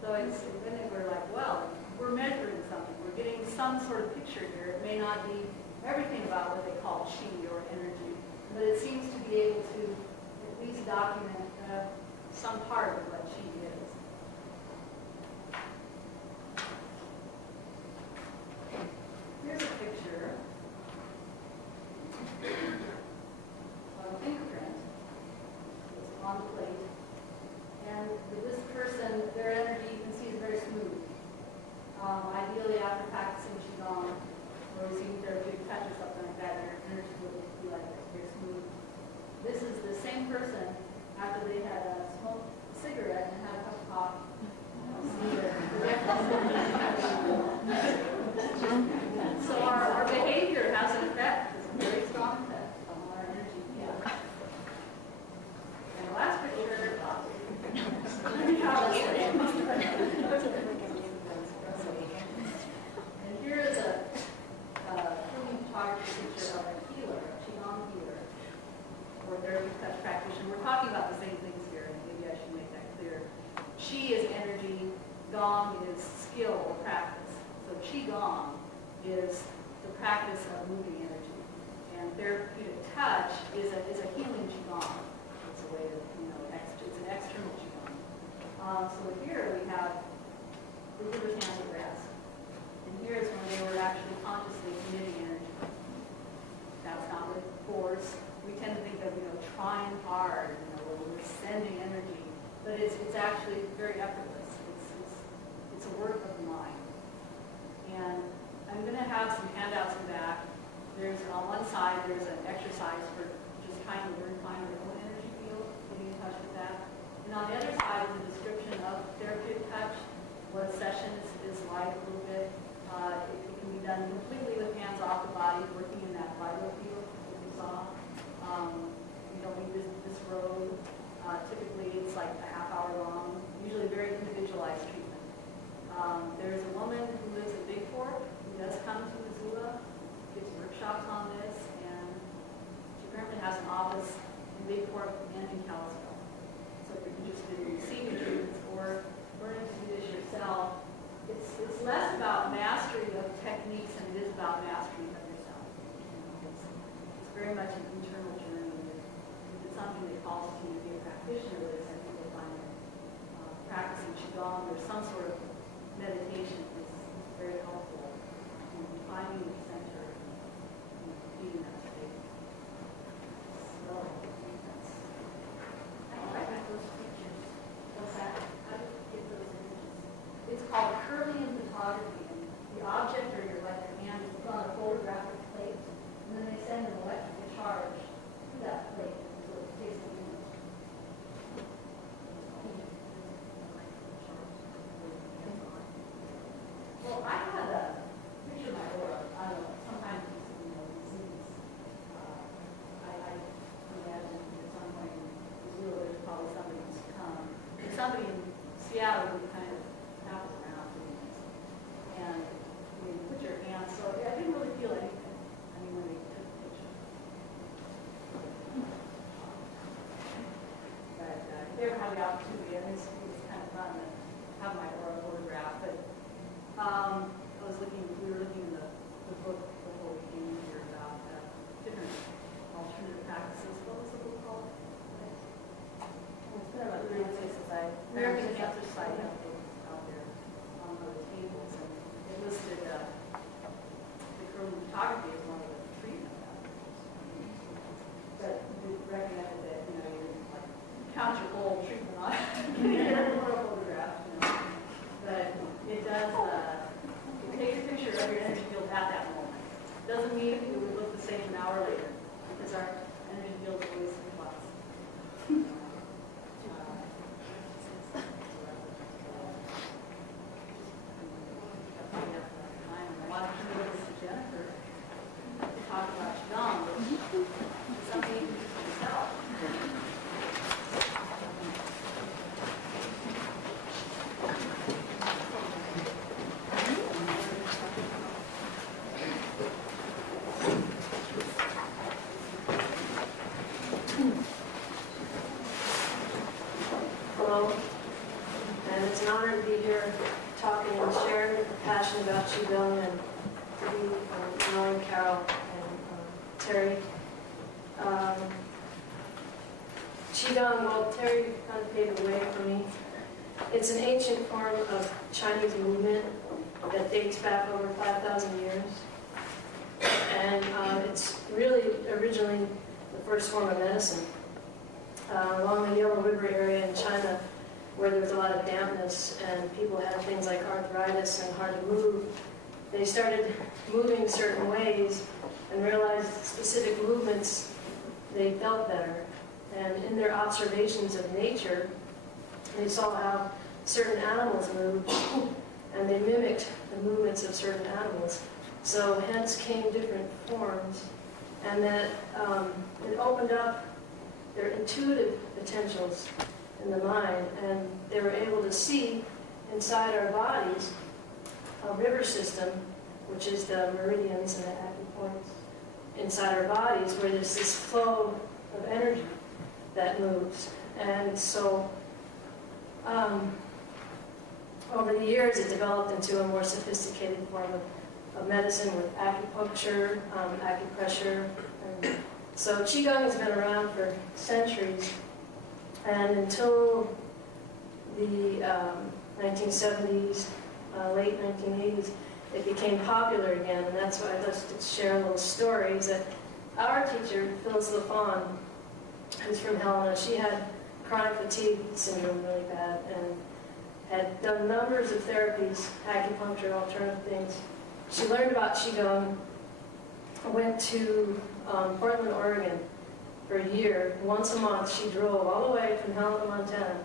So it's, then they were like, well, we're measuring something, we're getting some sort of picture here. It may not be everything about what they call chi or energy, but it seems to be able to at least document some part of what chi is. Here's a picture of a fingerprint. It's on the plate. And this person, their energy, you can see, is very smooth. Ideally, after practicing Qigong or receiving therapeutic touch or something like that, their energy will be like this, very smooth. This is the same person after they had smoked a cigarette and had a cup of coffee. So our behavior has an effect, it's a very strong effect on our energy field. And the last picture, and here is a healing photography picture of a healer, a Qigong healer, or therapeutic touch practitioner. We're talking about the same things here, and maybe I should make that clear. Qi is energy, Gong is skill or practice. So Qigong is the practice of moving energy. And therapeutic touch is a healing Qigong. It's a way of, it's an external Qigong. So here we have the healer's hands at rest. And here's when they were actually consciously emitting energy. That's not with force. We tend to think of, trying hard, or we're sending energy. But it's actually very effortless. It's a work of the mind. And I'm going to have some handouts in back. There's, on one side, there's an exercise for just trying to learn to find your own energy field, getting in touch with that. And on the other side is a description of therapeutic touch, what a session is like a little bit. It can be done completely with hands off the body, working in that vital field that you saw. You don't need this road. Typically, it's like a half hour long, usually very individualized treatment. There's a woman who lives in Big Fork who does come to Missoula, gives workshops on this, and she currently has an office in Big Fork and in Kalispell. So if you're interested in receiving treatments or learning to do this yourself, it's less about mastery of techniques than it is about mastery of yourself. It's very much an internal journey. If it's something that calls to you to be a practitioner of this, I think you'll find that practicing Qigong or some sort of meditation is very helpful in finding the center and being in that state. So, I got those pictures. What's that? How do you get those images? It's called Kirlian photography. And the object or your hand is put on a photographic plate, and then they send an electrical charge to that plate, so it takes the image. Well, I had a picture of my aura. I don't know, sometimes it's, disease. I imagine at some point in Missoula, there's probably somebody who's come. Somebody in Seattle would kind of happen around doing this. And when you put your hands, so I didn't really feel anything. I mean, when they took the picture. But if they ever had the opportunity, I think it was kind of fun to have my aura photographed. But we were looking in the book before we came here about different alternative practices. What was the book called? It's been about 3 years since American Cancer Society had books out there on the tables, and it listed the Kirlian photography as one of the treatment methods. But we recommended that, you like count your gold treatment on your photograph, But it does, it takes a picture of your energy field at that moment. Doesn't mean it would look the same an hour later, because our energy field is always in flux. I want to turn it over to Jennifer to talk about Qigong, but something you can do for yourself. Qigong and to be knowing Carol and Terry. Qigong, well, Terry kind of paved the way for me. It's an ancient form of Chinese movement that dates back over 5,000 years. And it's really originally the first form of medicine. Along the Yellow River area in China, where there was a lot of dampness and people had things like arthritis and hard to move, they started moving certain ways and realized specific movements, they felt better. And in their observations of nature, they saw how certain animals moved, and they mimicked the movements of certain animals. So hence came different forms, and that it opened up their intuitive potentials in the mind, and they were able to see inside our bodies a river system, which is the meridians and the acupoints inside our bodies, where there's this flow of energy that moves. And so over the years it developed into a more sophisticated form of medicine with acupuncture, acupressure. And so Qigong has been around for centuries, and until the 1970s, late 1980s, it became popular again, and that's why I'd like to share a little story. Is that our teacher, Phyllis LaFawn, who's from Helena, she had chronic fatigue syndrome really bad and had done numbers of therapies, acupuncture, alternative things. She learned about Qigong, went to Portland, Oregon for a year. Once a month she drove all the way from Helena, Montana,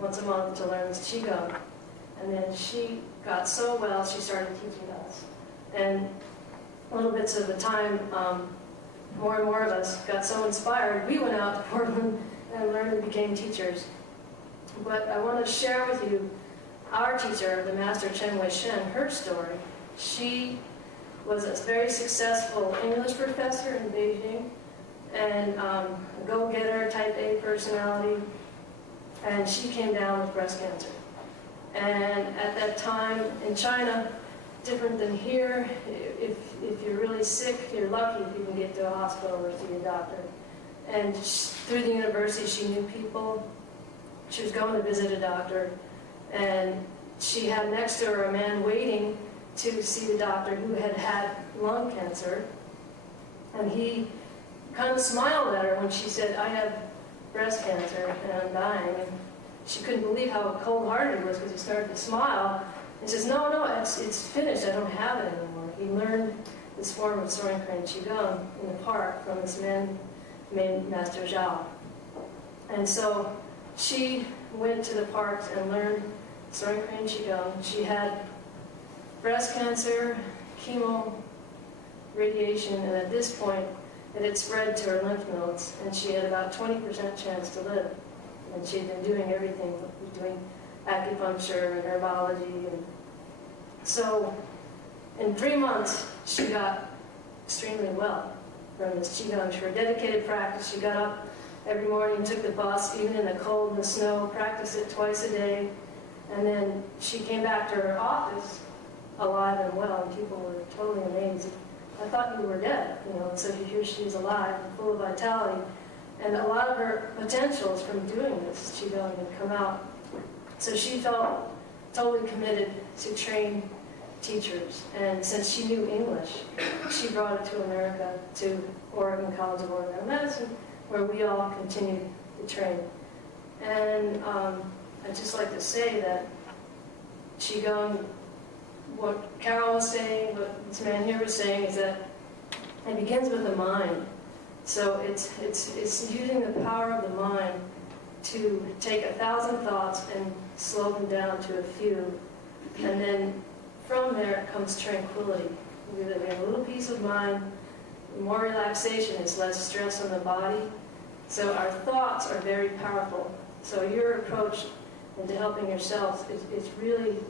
once a month to learn Qigong. And then she got so well, she started teaching us. And little bits of the time, more and more of us got so inspired, we went out to Portland and learned and became teachers. But I want to share with you our teacher, the master Chen Wei Shen, her story. She was a very successful English professor in Beijing and a go-getter, type A personality, and she came down with breast cancer. And at that time in China, different than here, if you're really sick, you're lucky if you can get to a hospital or see a doctor. And through the university, she knew people. She was going to visit a doctor, and she had next to her a man waiting to see the doctor who had had lung cancer. And he kind of smiled at her when she said, "I have breast cancer and I'm dying." And she couldn't believe how cold-hearted he was, because he started to smile and says, no, it's finished, I don't have it anymore. He learned this form of Soren Crane Qigong in the park from this man named Master Zhao. And so she went to the parks and learned Soren Crane Qigong. She had breast cancer, chemo, radiation, and at this point it had spread to her lymph nodes, and she had about 20% chance to live. And she'd been doing everything, doing acupuncture and herbology. And so in 3 months, she got extremely well from this Qigong. For a dedicated practice, she got up every morning, took the bus, even in the cold and the snow, practiced it twice a day. And then she came back to her office alive and well, and people were totally amazed. "I thought you were dead," and so here she is alive and full of vitality. And a lot of her potentials from doing this Qigong had come out. So she felt totally committed to train teachers. And since she knew English, she brought it to America, to Oregon College of Orthodox Medicine, where we all continued to train. And I'd just like to say that Qigong, what Carol was saying, what this man here was saying, is that it begins with the mind. So it's using the power of the mind to take 1,000 thoughts and slow them down to a few. And then from there comes tranquility. We have a little peace of mind, more relaxation, is less stress on the body. So our thoughts are very powerful. So your approach into helping yourself is really,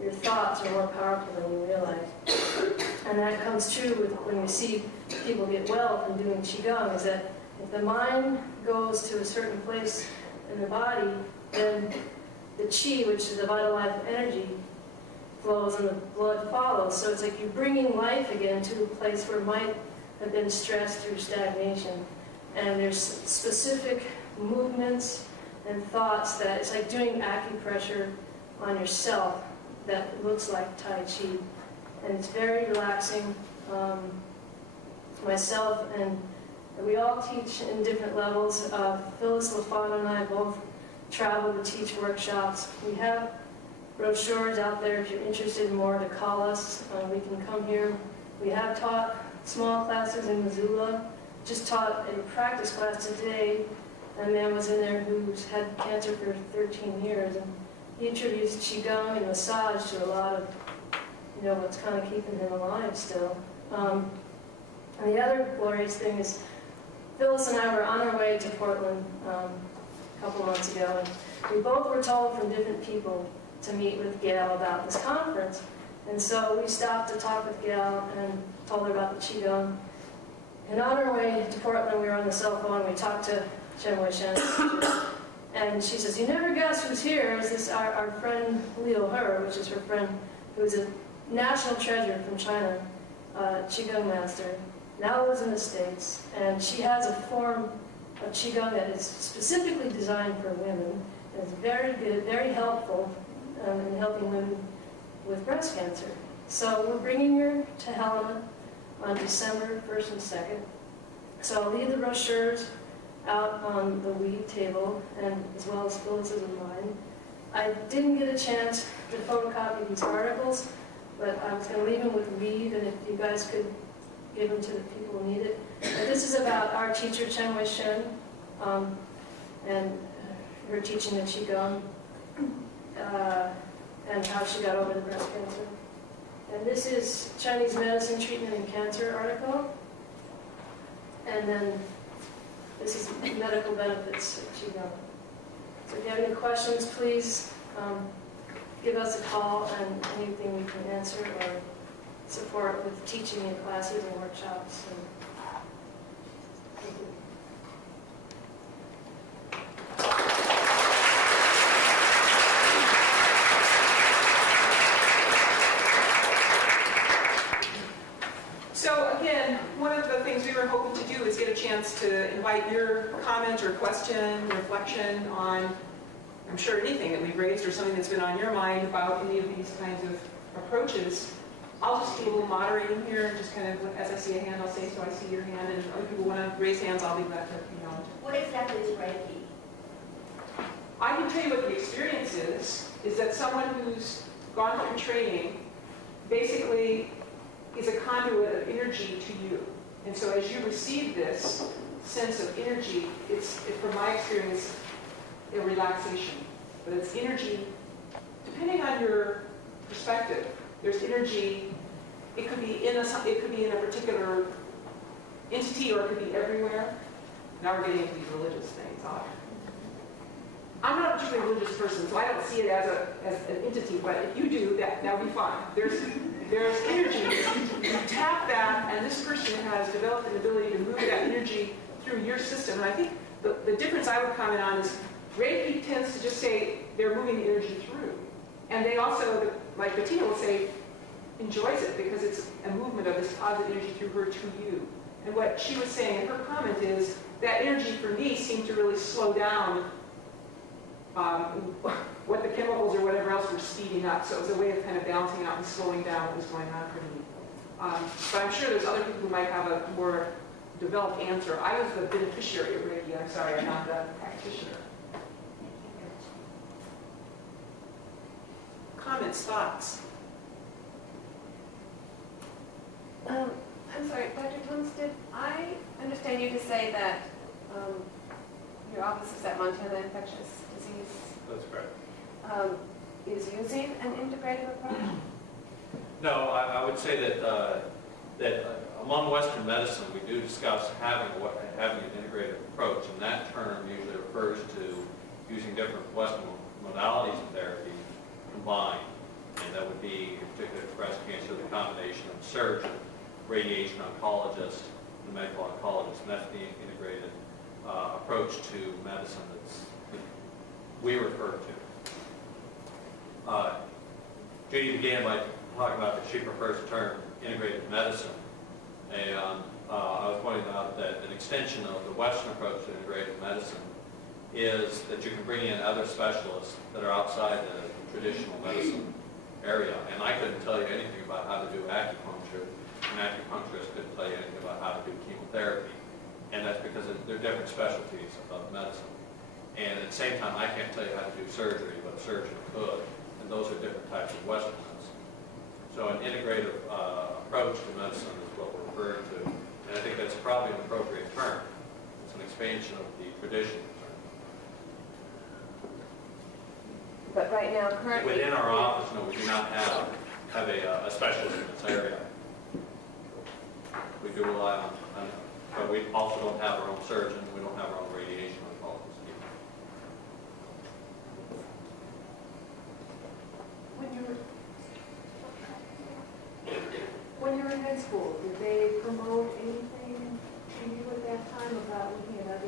your thoughts are more powerful than you realize. And that comes true with when you see people get well from doing Qigong, is that if the mind goes to a certain place in the body, then the Qi, which is the vital life energy, flows and the blood follows. So it's like you're bringing life again to a place where might have been stressed through stagnation. And there's specific movements and thoughts that it's like doing acupressure on yourself that looks like Tai Chi. And it's very relaxing. Myself and we all teach in different levels. Phyllis LaFawn and I both travel to teach workshops. We have brochures out there if you're interested in more to call us. We can come here. We have taught small classes in Missoula. Just taught a practice class today. A man was in there who's had cancer for 13 years, and he introduced Qigong and massage to a lot of, what's kind of keeping him alive still. And the other glorious thing is, Phyllis and I were on our way to Portland a couple months ago, and we both were told from different people to meet with Gail about this conference. And so we stopped to talk with Gail and told her about the Qigong. And on our way to Portland, we were on the cell phone, we talked to Chen Wei Shen, and she says, "You never guess who's here." Is this our friend Liu He, which is her friend, who's a national treasure from China, Qigong master, now lives in the States, and she has a form of Qigong that is specifically designed for women, and it's very good, very helpful in helping women with breast cancer. So we're bringing her to Helena on December 1st and 2nd. So I'll leave the brochures out on the weed table, and as well as Phyllis's and mine. I didn't get a chance to photocopy these articles, but I was going to leave them with Reed, and if you guys could give them to the people who need it. But this is about our teacher, Chen Wei Shen, and her teaching the Qigong, and how she got over the breast cancer. And this is Chinese medicine, treatment, and cancer article. And then this is medical benefits of Qigong. So if you have any questions, please give us a call, and anything we can answer or support with teaching in classes and workshops. Thank you. So again, one of the things we were hoping to do is get a chance to invite your comment or question, reflection on, I'm sure, anything that we've raised or something that's been on your mind about any of these kinds of approaches. I'll just be a little moderating here and just kind of, as I see a hand, I'll say, so I see your hand, and if other people want to raise hands, I'll be glad to, What exactly is Reiki? I can tell you what the experience is that someone who's gone through training basically is a conduit of energy to you. And so as you receive this sense of energy, it's from my experience, a relaxation. But it's energy, depending on your perspective, there's energy, it could be in a particular entity, or it could be everywhere. Now we're getting into these religious things. I'm not a particularly religious person, so I don't see it as an entity, but if you do, that'll be fine. There's energy, you tap that, and this person has developed an ability to move that energy through your system. And I think the difference I would comment on is Reiki tends to just say they're moving the energy through. And they also, like Bettina will say, enjoys it because it's a movement of this positive energy through her to you. And what she was saying in her comment is that energy for me seemed to really slow down what the chemicals or whatever else were speeding up. So it was a way of kind of balancing out and slowing down what was going on for me. But I'm sure there's other people who might have a more developed answer. I was the beneficiary of Reiki. I'm sorry, I'm not the practitioner. Comments, thoughts? I'm sorry, Dr. Thomas, did I understand you to say that your office is at Montana Infectious Disease That's correct. is using an integrative approach? No, I would say that among Western medicine, we do discuss having an integrative approach, and that term usually refers to using different Western modalities of therapy combined. And that would be, in particular for breast cancer, the combination of surgeon, radiation oncologist, and medical oncologist, and that's the integrated approach to medicine that we refer to. Judy began by talking about that she prefers the term integrated medicine. And I was pointing out that an extension of the Western approach to integrated medicine is that you can bring in other specialists that are outside the traditional medicine area. And I couldn't tell you anything about how to do acupuncture. An acupuncturist couldn't tell you anything about how to do chemotherapy. And that's because they're different specialties of medicine. And at the same time, I can't tell you how to do surgery, but a surgeon could. And those are different types of Western medicine. So an integrative approach to medicine is what we're referring to. And I think that's probably an appropriate term. It's an expansion of the traditional term. But right now, currently. Within our office, no, we do not have a specialist in this area. We do rely on, but we also don't have our own surgeon. We don't have our own radiation oncologist either. When you were in high school, did they promote anything to you at that time about looking at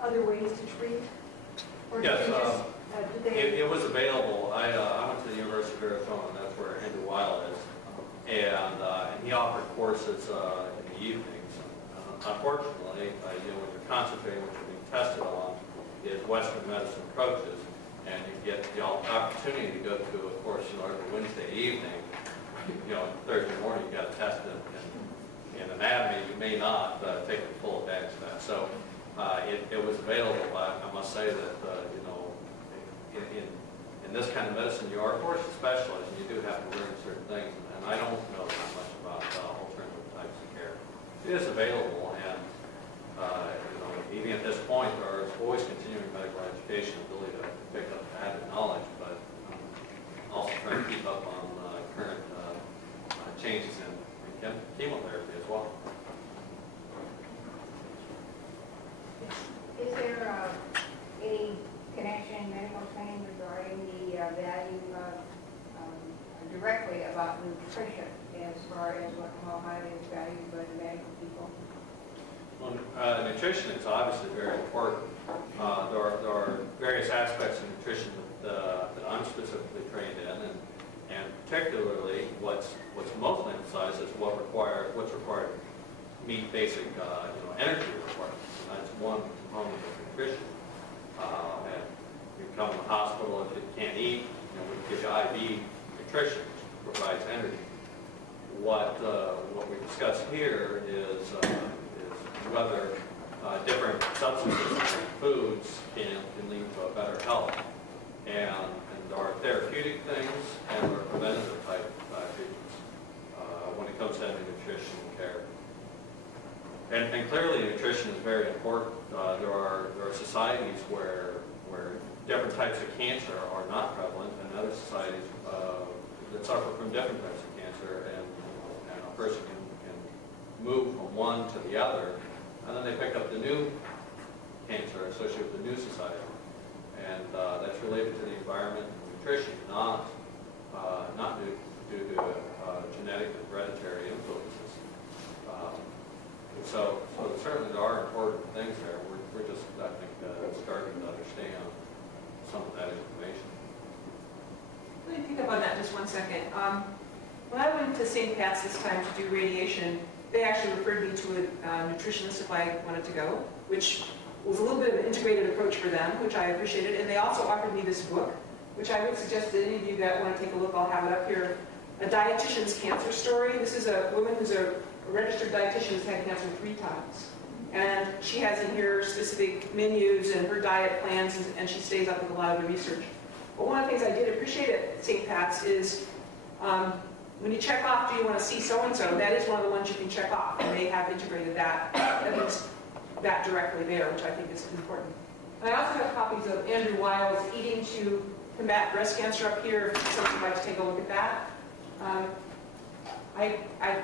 other ways to treat? Or did Yes, they just, did they? It was available. I went to the University of Arizona, and that's where Andrew Weil is, and he offered courses in the evenings. Unfortunately, what you're concentrating, what you're being tested on, is Western medicine approaches, and you get the opportunity to go to a course, every Wednesday evening. Thursday morning you got to test it in anatomy. You may not take the full advantage of that. So it was available, but I must say that in this kind of medicine, you are forced to specialize, and you do have to learn certain things. And I don't know that much about alternative types of care. It is available, and even at this point, there is always continuing medical education, ability to pick up added knowledge, but also trying to keep up on current changes in chemotherapy as well. Is there any connection in medical training regarding the value directly about nutrition as far as how highly it's valued by the medical people? Well, nutrition is obviously very important. There are various aspects of nutrition that I'm specifically trained in, and particularly what's most emphasized is what's required to meet basic energy requirements. And that's one component of nutrition. And you come to the hospital, if you can't eat, we give you IV nutrition, which provides energy. What we discuss here is whether different substances and foods can lead to a better health. And there are therapeutic things and there are preventative type treatments when it comes to nutrition care. And clearly nutrition is very important. There are societies where different types of cancer are not prevalent, and other societies that suffer from different types of cancer, and a person can move from one to the other, and then they pick up the new cancer associated with the new society. And that's related to the environment and nutrition, not due to genetic and hereditary influences. So certainly there are important things there. We're just, I think, starting to understand some of that information. Let me pick up on that just one second. When I went to St. Pat's this time to do radiation, they actually referred me to a nutritionist if I wanted to go, which was a little bit of an integrated approach for them, which I appreciated. And they also offered me this book, which I would suggest to any of you that want to take a look, I'll have it up here, A Dietitian's Cancer Story. This is a woman who's a registered dietitian who's had cancer 3 times. And she has in here specific menus and her diet plans, and she stays up with a lot of the research. But one of the things I did appreciate at St. Pat's is when you check off, do you want to see so-and-so, that is one of the ones you can check off. And they have integrated that, that directly there, which I think is important. And I also have copies of Andrew Weil's Eating to Combat Breast Cancer up here, if someone would like to take a look at that. I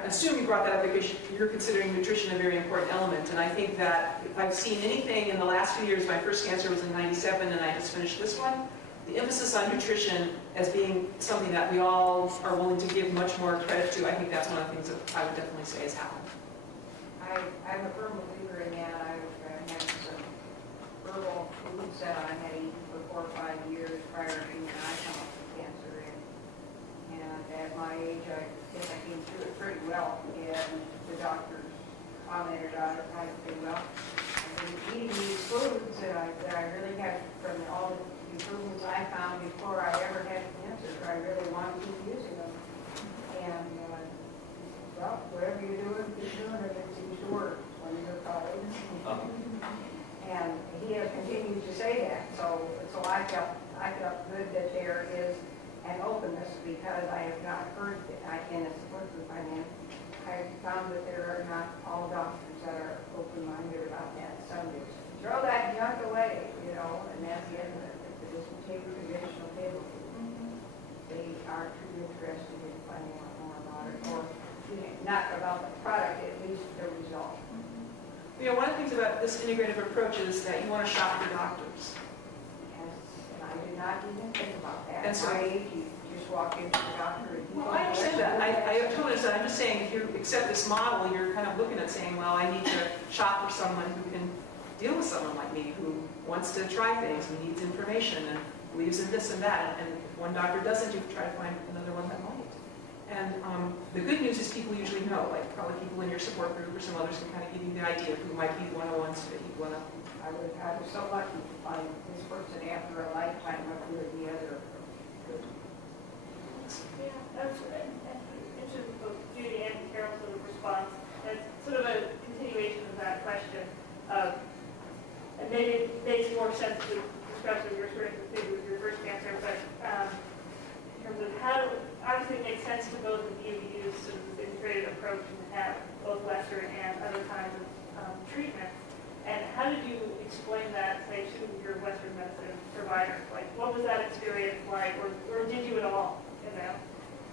assume you brought that up because you're considering nutrition a very important element, and I think that if I've seen anything in the last few years, my first cancer was in '97 and I just finished this one, the emphasis on nutrition as being something that we all are willing to give much more credit to, I think that's one of the things that I would definitely say has happened. I'm a firm believer in that. I had some herbal foods that I had eaten for 4 or 5 years prior to being diagnosed with cancer. And at my age, I guess I came through it pretty well. And the doctors commented on it, I said, well, I've been eating these foods that I really have from all the improvements I found before I ever had cancer. I really want to keep using them. And, well, whatever you're doing, keep doing it. It seems to work when you're college. And he has continued to say that. So I felt good that there is an openness, because I have not heard that. In a support group I'm in, I found that there are not all doctors that are open-minded about that. Some just throw that junk away, and that's the end of it. If it isn't traditional table food, they are too interested in finding out more about it, or not about the product, at least the result. One of the things about this integrative approach is that you want to shop your doctors. And I did not even think about that. And so- At my age, you just walk into the doctor and... Well, I understand that. I totally understand. I'm just saying, if you accept this model, you're kind of looking at saying, well, I need to shop for someone who can deal with someone like me, who wants to try things, who needs information, and believes in this and that. And if one doctor doesn't, you try to find another one that might. And the good news is people usually know, like probably people in your support group or some others can kind of give you the idea of who might be one of the ones that you want to. I was so lucky to find this person after a lifetime of the other. Yeah, that's right. Interested in both Judy and Carol's sort of response. And it's sort of a continuation of that question. And maybe it makes more sense to discuss with your experience with your first cancer, but in terms of obviously it makes sense to both of you use sort of this integrated approach and have both Western and other kinds of treatments. And how did you explain that, say, to your Western medicine provider? Like, what was that experience like, or did you at all?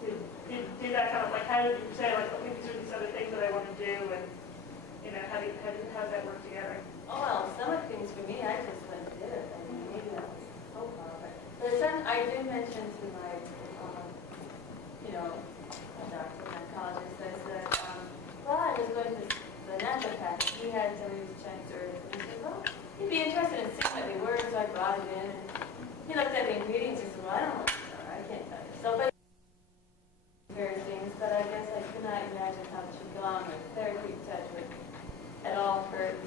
Did that kind of like, how did you say, like, okay, these are these other things that I want to do, and how does that work together? Oh, well, some of the things for me, I just went and did it. I mean, maybe that was so far, but there's some, I did mention to my, doctor, oncologist, I said, well, I was going to the naturopath. He had some of these Chinese herbs, and he said, well, you'd be interested in seeing what they were, so I brought it in, and he looked at the ingredients and said, well, I don't know, I can't tell you. So, but various things, but I guess I could not imagine how Qigong or therapy touch would at all hurt.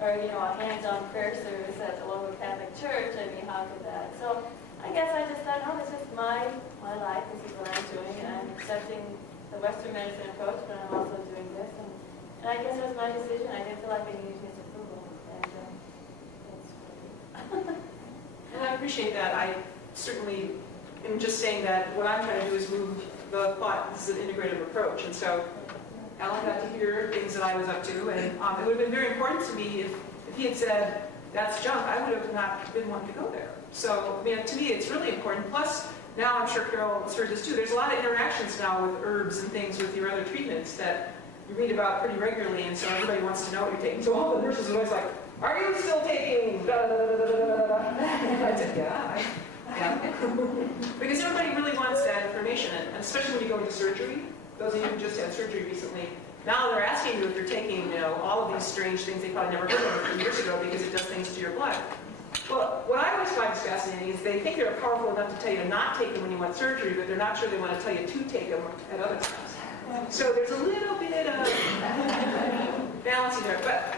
Or, a hands-on prayer service at the local Catholic church, I mean, how could that? So I guess I just thought, no, this is my life, this is what I'm doing, and I'm accepting the Western medicine approach, but I'm also doing this. And I guess it was my decision. I didn't feel like I needed his approval. And And I appreciate that. I certainly am just saying that what I'm trying to do is move the thought. This is an integrative approach. And so Alan got to hear things that I was up to, and it would have been very important to me if he had said, that's junk, I would have not been wanting to go there. So, to me, it's really important. Plus, now I'm sure Carol has heard this too, there's a lot of interactions now with herbs and things with your other treatments that you read about pretty regularly, and so everybody wants to know what you're taking. So all the nurses are always like, are you still taking da da da da da da da? I said, yeah. Because everybody really wants that information, and especially when you go into surgery. Those of you who just had surgery recently, now they're asking you if you're taking, all of these strange things they probably never heard of a few years ago because it does things to your blood. Well, what I always find fascinating is they think they're powerful enough to tell you to not take them when you want surgery, but they're not sure they want to tell you to take them at other times. So there's a little bit of balancing there. But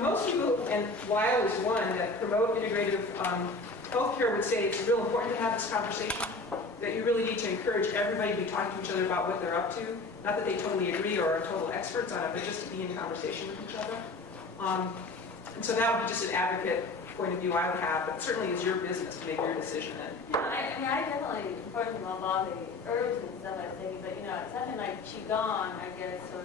most people, and Weil is one, that promote integrative healthcare would say it's real important to have this conversation, that you really need to encourage everybody to be talking to each other about what they're up to. Not that they totally agree or are total experts on it, but just to be in conversation with each other. And so that would be just an advocate point of view I would have, but certainly it's your business to make your decision. I definitely, of course, love all the herbs and stuff I think, but something like Qigong, I guess, or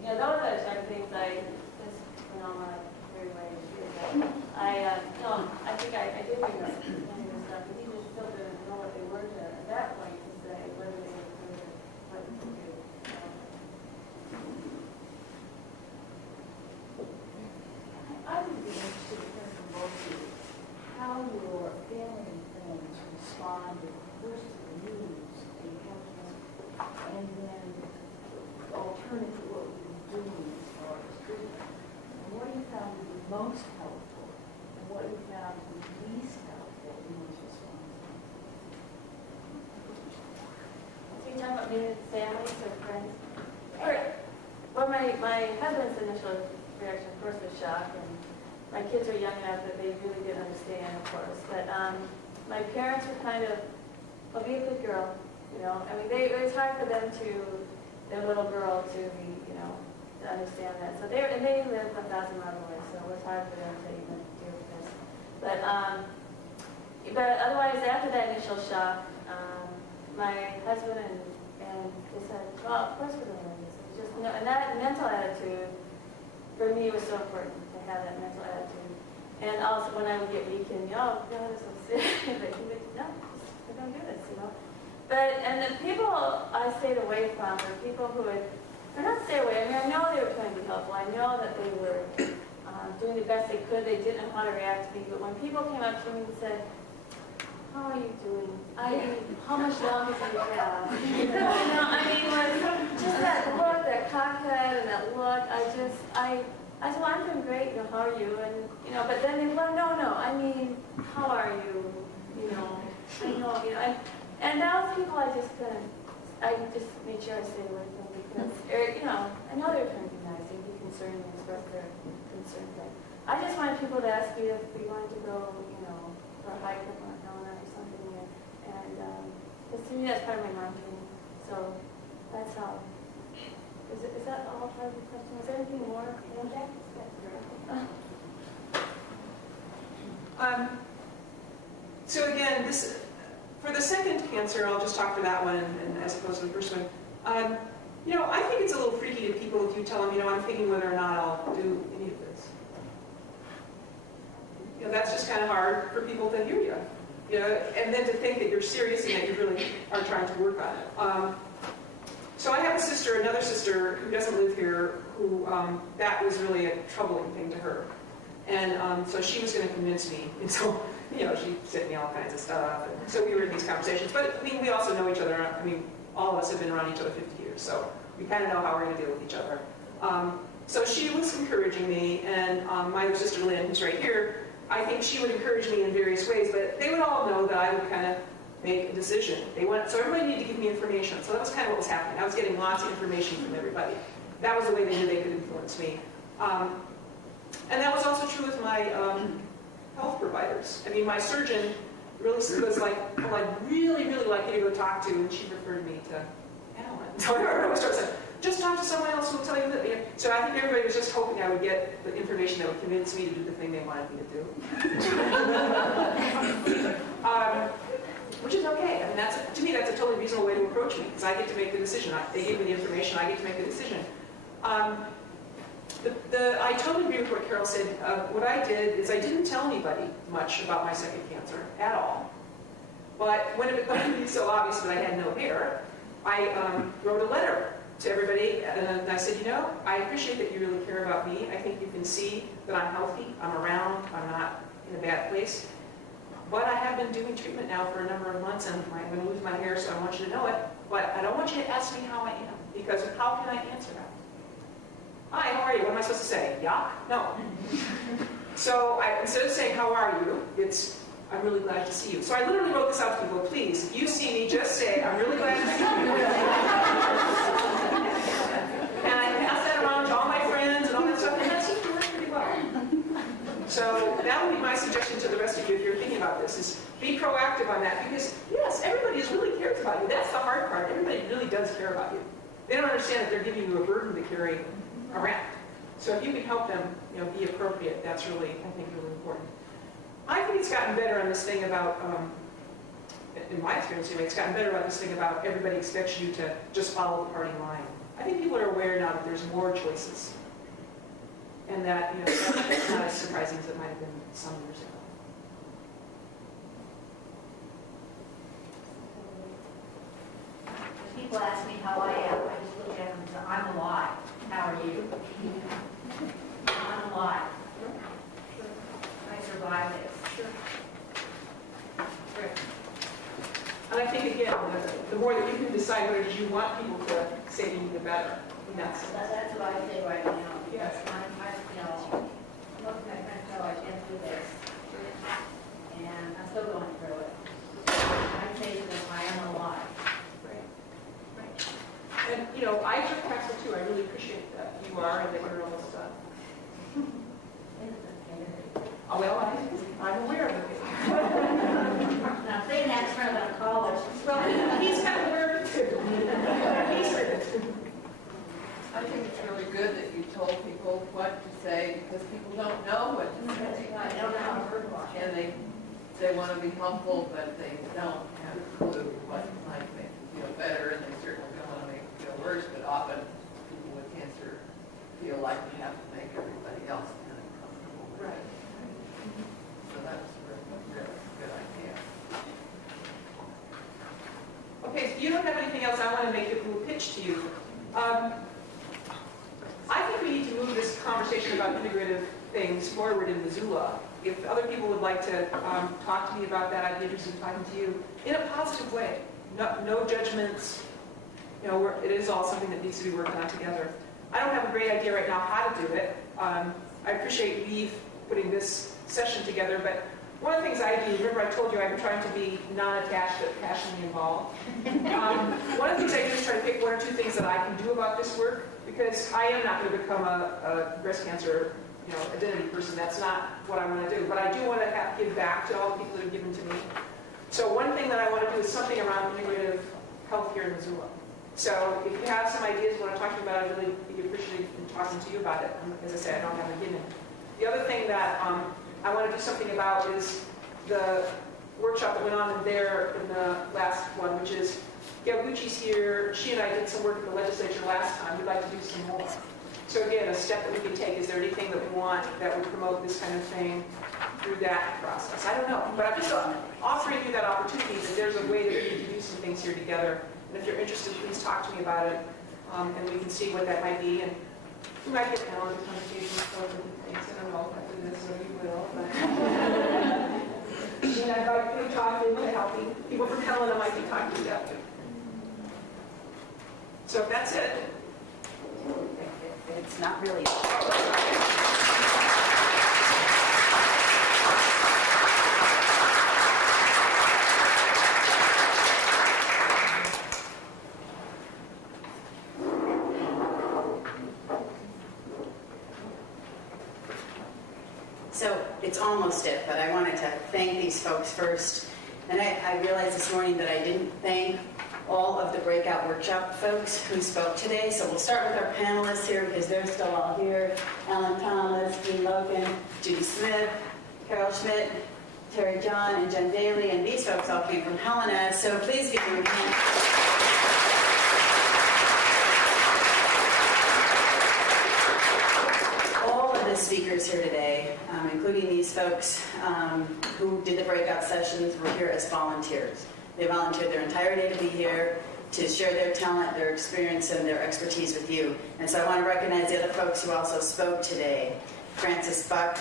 those are the sort of things I just, my very way to do that. I think I did bring up some of the stuff, but he just still didn't know what they were at that point to say whether they were good or what to do. I would be interested in hearing from both of you how your family and friends responded first to the news that you had cancer, and then the alternative what we were doing as far as treatment. And what you found to be most helpful my husband's initial reaction, of course, was shock, and my kids were young enough that they really didn't understand, of course. But my parents were kind of, well, be a good girl, you know. I mean, it was hard for them to, their little girl to be, you know, to understand that. So they lived 1,000 miles away, so it was hard for them to even deal with this. But otherwise, after that initial shock, my husband and they said, well, of course we're going to learn this. It was just, you know, and that mental attitude, for me, was so important to have that mental attitude. And also, when I would get weak and, oh, God, it's so sick, like, no, we're going to do this, you know. But, and the people I stayed away from were people who would, or not stay away, I mean, I know they were trying to be helpful. I know that they were doing the best they could. They didn't know how to react to me. But when people came up to me and said, how are you doing? How much longer do you have? You know, I mean, like, just that look, that cockhead and that look, I said, well, I'm doing great, you know, how are you? And, you know, but then they, well, no, I mean, how are you? You know, I know, you know, and those people I just made sure I stayed away from because, you know, I know they're trying to be nice and be concerned and express their concerns. But I just wanted people to ask me if we wanted to go, you know, for a hike with Mount Helena or something, and because to me that's part of my mom training. So that's how. Is that all part of the question? Is there anything more? So again, this for the second cancer, I'll just talk for that one, and as opposed to the first one. You know, I think it's a little freaky to people if you tell them, you know, I'm thinking whether or not I'll do any of this. You know, that's just kind of hard for people to hear you. You know, and then to think that you're serious and that you really are trying to work on it. So I have a sister, another sister who doesn't live here, who that was really a troubling thing to her. And so she was going to convince me. And so, you know, she sent me all kinds of stuff. And so we were in these conversations. But I mean, we also know each other. I mean, all of us have been around each other 50 years. So we kind of know how we're going to deal with each other. So she was encouraging me. And my other sister, Lynn, who's right here, I think she would encourage me in various ways. But they would all know that I would kind of make a decision. So everybody needed to give me information. So that was kind of what was happening. I was getting lots of information from everybody. That was the way they knew they could influence me. And that was also true with my health providers. I mean, my surgeon really was like, well, I'd really, really like you to go talk to, and she referred me to Alan. So I always started saying, just talk to someone else who will tell you that. So I think everybody was just hoping I would get the information that would convince me to do the thing they wanted me to do. Which is okay. I mean, to me, that's a totally reasonable way to approach me, because I get to make the decision. They give me the information, I get to make the decision. I totally agree with what Carol said. What I did is I didn't tell anybody much about my second cancer at all. But when it became so obvious that I had no hair, I wrote a letter to everybody, and I said, you know, I appreciate that you really care about me. I think you can see that I'm healthy, I'm around, I'm not in a bad place. But I have been doing treatment now for a number of months, and I'm going to lose my hair, so I want you to know it. But I don't want you to ask me how I am, because how can I answer that? Hi, how are you? What am I supposed to say? Yuck? No. So instead of saying, how are you, it's, I'm really glad to see you. So I literally wrote this out to people. Please, if you see me, just say, I'm really glad to see you. And I passed that around to all my friends and all that stuff, and that seemed to work pretty well. So that would be my suggestion to the rest of you if you're thinking about this, is be proactive on that. Because, yes, everybody really cares about you. That's the hard part. Everybody really does care about you. They don't understand that they're giving you a burden to carry around. So if you can help them, you know, be appropriate, that's really, I think, really important. I think it's gotten better on this thing about, in my experience anyway, it's gotten better about this thing about everybody expects you to just follow the party line. I think people are aware now that there's more choices. And that, you know, that's not as surprising as it might have been some years ago. When people ask me how I am, I just look at them and say, I'm alive. How are you? I'm alive. I survived this. And I think, again, the more that you can decide what it is you want people to say to you, the better. And that's what I say right now. Yes. Most of my friends know I've been through this. And I'm still going through it. I say to them, I am alive. right. And, you know, I took Paxil too. I really appreciate that you are and that you're almost done. Oh, well, I'm aware of it. Now, if they had asked for about college, Well, he's kind of aware of it too. He's heard it. I think it's really good that you told people what to say, because people don't know what to say. I don't know how to word wash. And they want to be helpful, but they don't have a clue what might make them feel better, and they certainly don't want to make them feel worse, but often people with cancer feel like they have to make everybody else kind of comfortable. Right. So that's a really good idea. Okay, if you don't have anything else, I want to make a little pitch to you. I think we need to move this conversation about integrative things forward in Missoula. If other people would like to talk to me about that, I'd be interested in talking to you in a positive way. No judgments. You know, it is all something that needs to be worked on together. I don't have a great idea right now how to do it. I appreciate Eve putting this session together, but one of the things I do, remember I told you I've been trying to be non-attached but passionately involved. One of the things I do is try to pick one or two things that I can do about this work, because I am not going to become a breast cancer identity person. That's not what I want to do. But I do want to give back to all the people that have given to me. So one thing that I want to do is something around integrative health here in Missoula. So if you have some ideas you want to talk to me about, I'd really be appreciative in talking to you about it. As I say, I don't have a given. The other thing that I want to do something about is the workshop that went on there in the last one, which is Gail Gucci's here. She and I did some work at the legislature last time. We'd like to do some more. So again, a step that we can take, is there anything that we want that would promote this kind of thing through that process? I don't know, but I'm just offering you that opportunity that there's a way that we can do some things here together. And if you're interested, please talk to me about it, and we can see what that might be. And we might get Helen to conversations for different things. I don't know if I do this or you will, but and I'd like you to talk to helping people from Helena might be talking to you. So that's it. It's not really. So it's almost it, but I wanted to thank these folks first. And I realized this morning that I didn't thank all of the breakout workshop folks who spoke today. So we'll start with our panelists here because they're still all here. Ellen Thomas, Dean Loken, Judy Smith, Carol Schmidt, Terry John, and Jen Daly. And these folks all came from Helena. So please give them a hand. Speakers here today, including these folks who did the breakout sessions, were here as volunteers. They volunteered their entire day to be here to share their talent, their experience, and their expertise with you. And so I want to recognize the other folks who also spoke today. Francis Buck,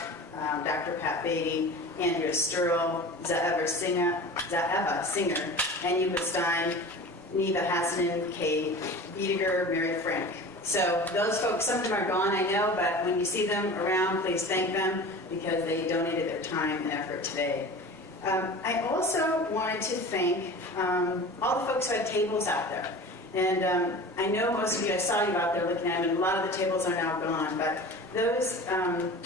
Dr. Pat Beatty, Andrea Sturl, Zaeva Singer, and Yuba Stein, Neva Hassanen, Kay Biediger, Mary Frank. So those folks, some of them are gone, I know, but when you see them around, please thank them because they donated their time and effort today. I also wanted to thank all the folks who had tables out there. And I know most of you, I saw you out there looking at them, and a lot of the tables are now gone, but those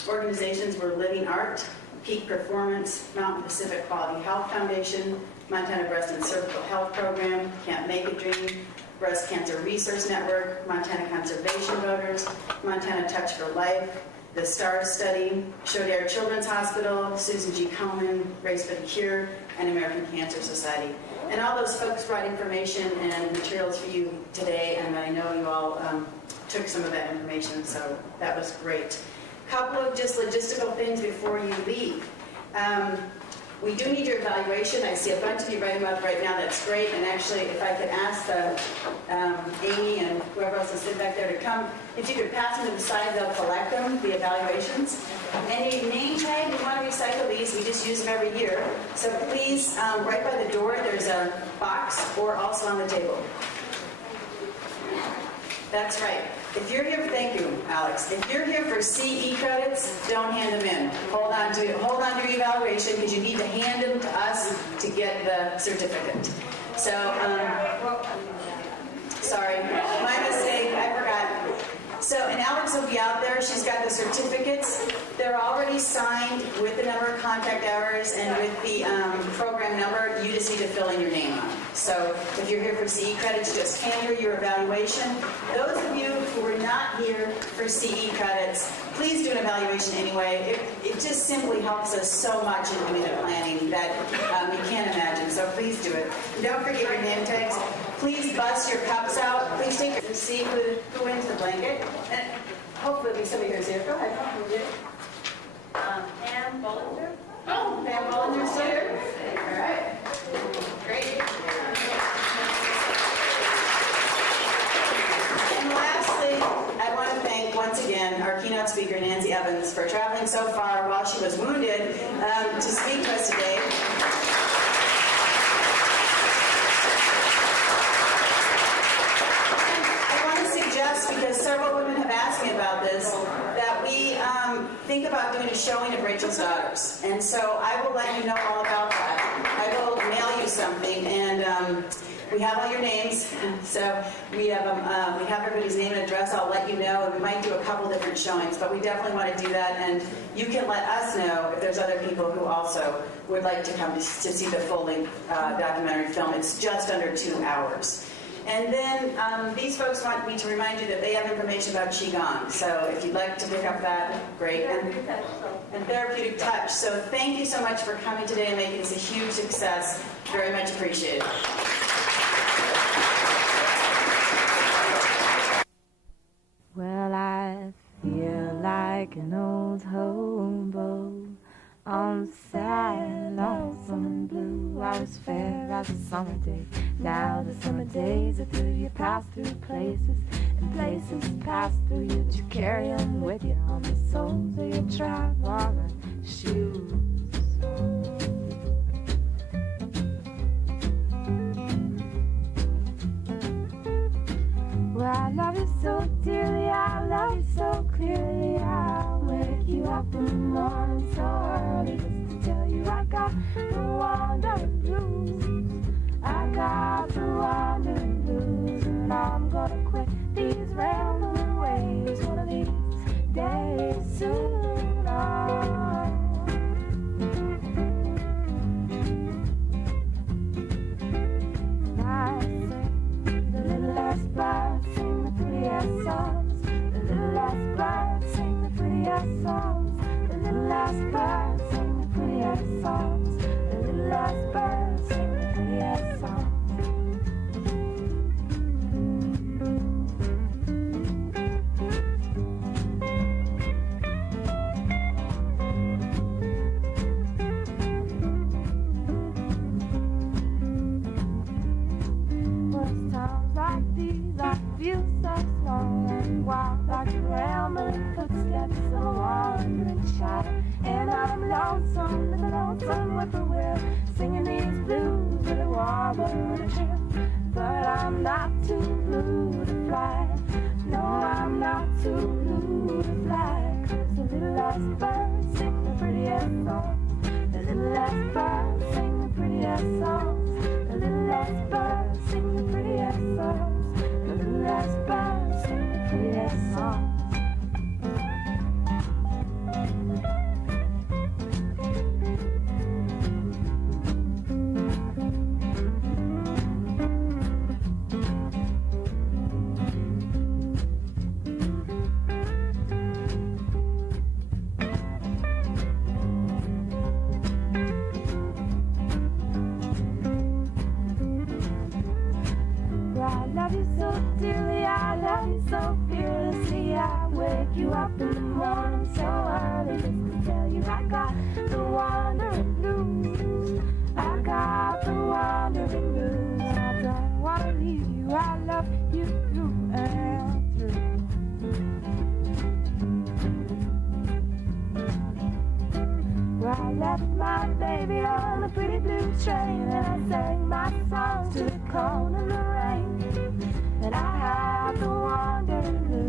organizations were Living Art, Peak Performance, Mountain Pacific Quality Health Foundation, Montana Breast and Cervical Health Program, Can't Make a Dream, Breast Cancer Resource Network, Montana Conservation Voters, Montana Touch for Life, the STARS Study, Shodare Children's Hospital, Susan G. Komen, Race for the Cure, and American Cancer Society. And all those folks brought information and materials for you today, and I know you all took some of that information, so that was great. A couple of just logistical things before you leave. We do need your evaluation. I see a bunch of you writing them up right now. That's great. And actually, if I could ask Amy and whoever else is sitting back there to come, if you could pass them to the side, they'll collect them, the evaluations. Any name tag, we want to recycle these. We just use them every year. So please, right by the door, there's a box or also on the table. That's right. If you're here, thank you, Alex. If you're here for CE credits, don't hand them in. Hold on to your evaluation because you need to hand them to us to get the certificate. So, sorry. My box will be out there. She's got the certificates. They're already signed with the number of contact hours and with the program number. You just need to fill in your name on it. So if you're here for CE credits, just hand her your evaluation. Those of you who were not here for CE credits, please do an evaluation anyway. It just simply helps us so much in doing the planning that you can't imagine. So please do it. And don't forget your name tags. Please bust your cups out. Please take it to see who wins the blanket. And hopefully there'll be somebody who's here. Go ahead. Who did? Pam Bollinger? Oh, Pam Bollinger's here. All right. Great. And lastly, I want to thank once again our keynote speaker, Nancy Evans, for traveling so far while she was wounded to speak to us today. Because several women have asked me about this, that we think about doing a showing of Rachel's Daughters. And so I will let you know all about that. I will mail you something, and we have all your names. So we have everybody's name and address. I'll let you know, and we might do a couple different showings, but we definitely want to do that. And you can let us know if there's other people who also would like to come to see the full-length documentary film. It's just under 2 hours. And then these folks want me to remind you that they have information about Qigong. So if you'd like to pick up that, great. And Therapeutic Touch. So thank you so much for coming today and making this a huge success. Very much appreciated. Well, I feel like an old hobo on the sad, lonesome and blue. I was fair as a summer day. Now the summer days are through. You pass through places, and places pass through you. But you carry them with you on the soles of your traveling shoes. Well, I love you so dearly, I love you so clearly. I'll wake you up in the morning so early just to tell you I got the wandering blues. I got the wandering blues, and I'm gonna quit these rambling ways one of these days soon. I sing the little last bird, sing the prettiest songs. The little last bird, sing the prettiest songs. The little last bird, sing the prettiest songs. The little last bird, sing the prettiest songs. I feel so small and wild, like the rambling footsteps of a wandering child. And I'm lonesome, and lonesome whippoorwill, singing these blues with a warble and a chill. But I'm not too blue to fly. No, I'm not too blue to fly. 'Cause the little last bird sing the prettiest songs. The little last bird sing the prettiest songs. The little last bird sing the prettiest songs. The little last bird sing the prettiest songs. I love you so dearly, I love you so fearlessly. I wake you up in the morning so early just to tell you I got the wandering blues. I got the wandering blues. I don't want to leave you, I love you through and through. Well, I left my baby on the pretty blue train, and I sang my songs to the cold and the rain. And I have the wandering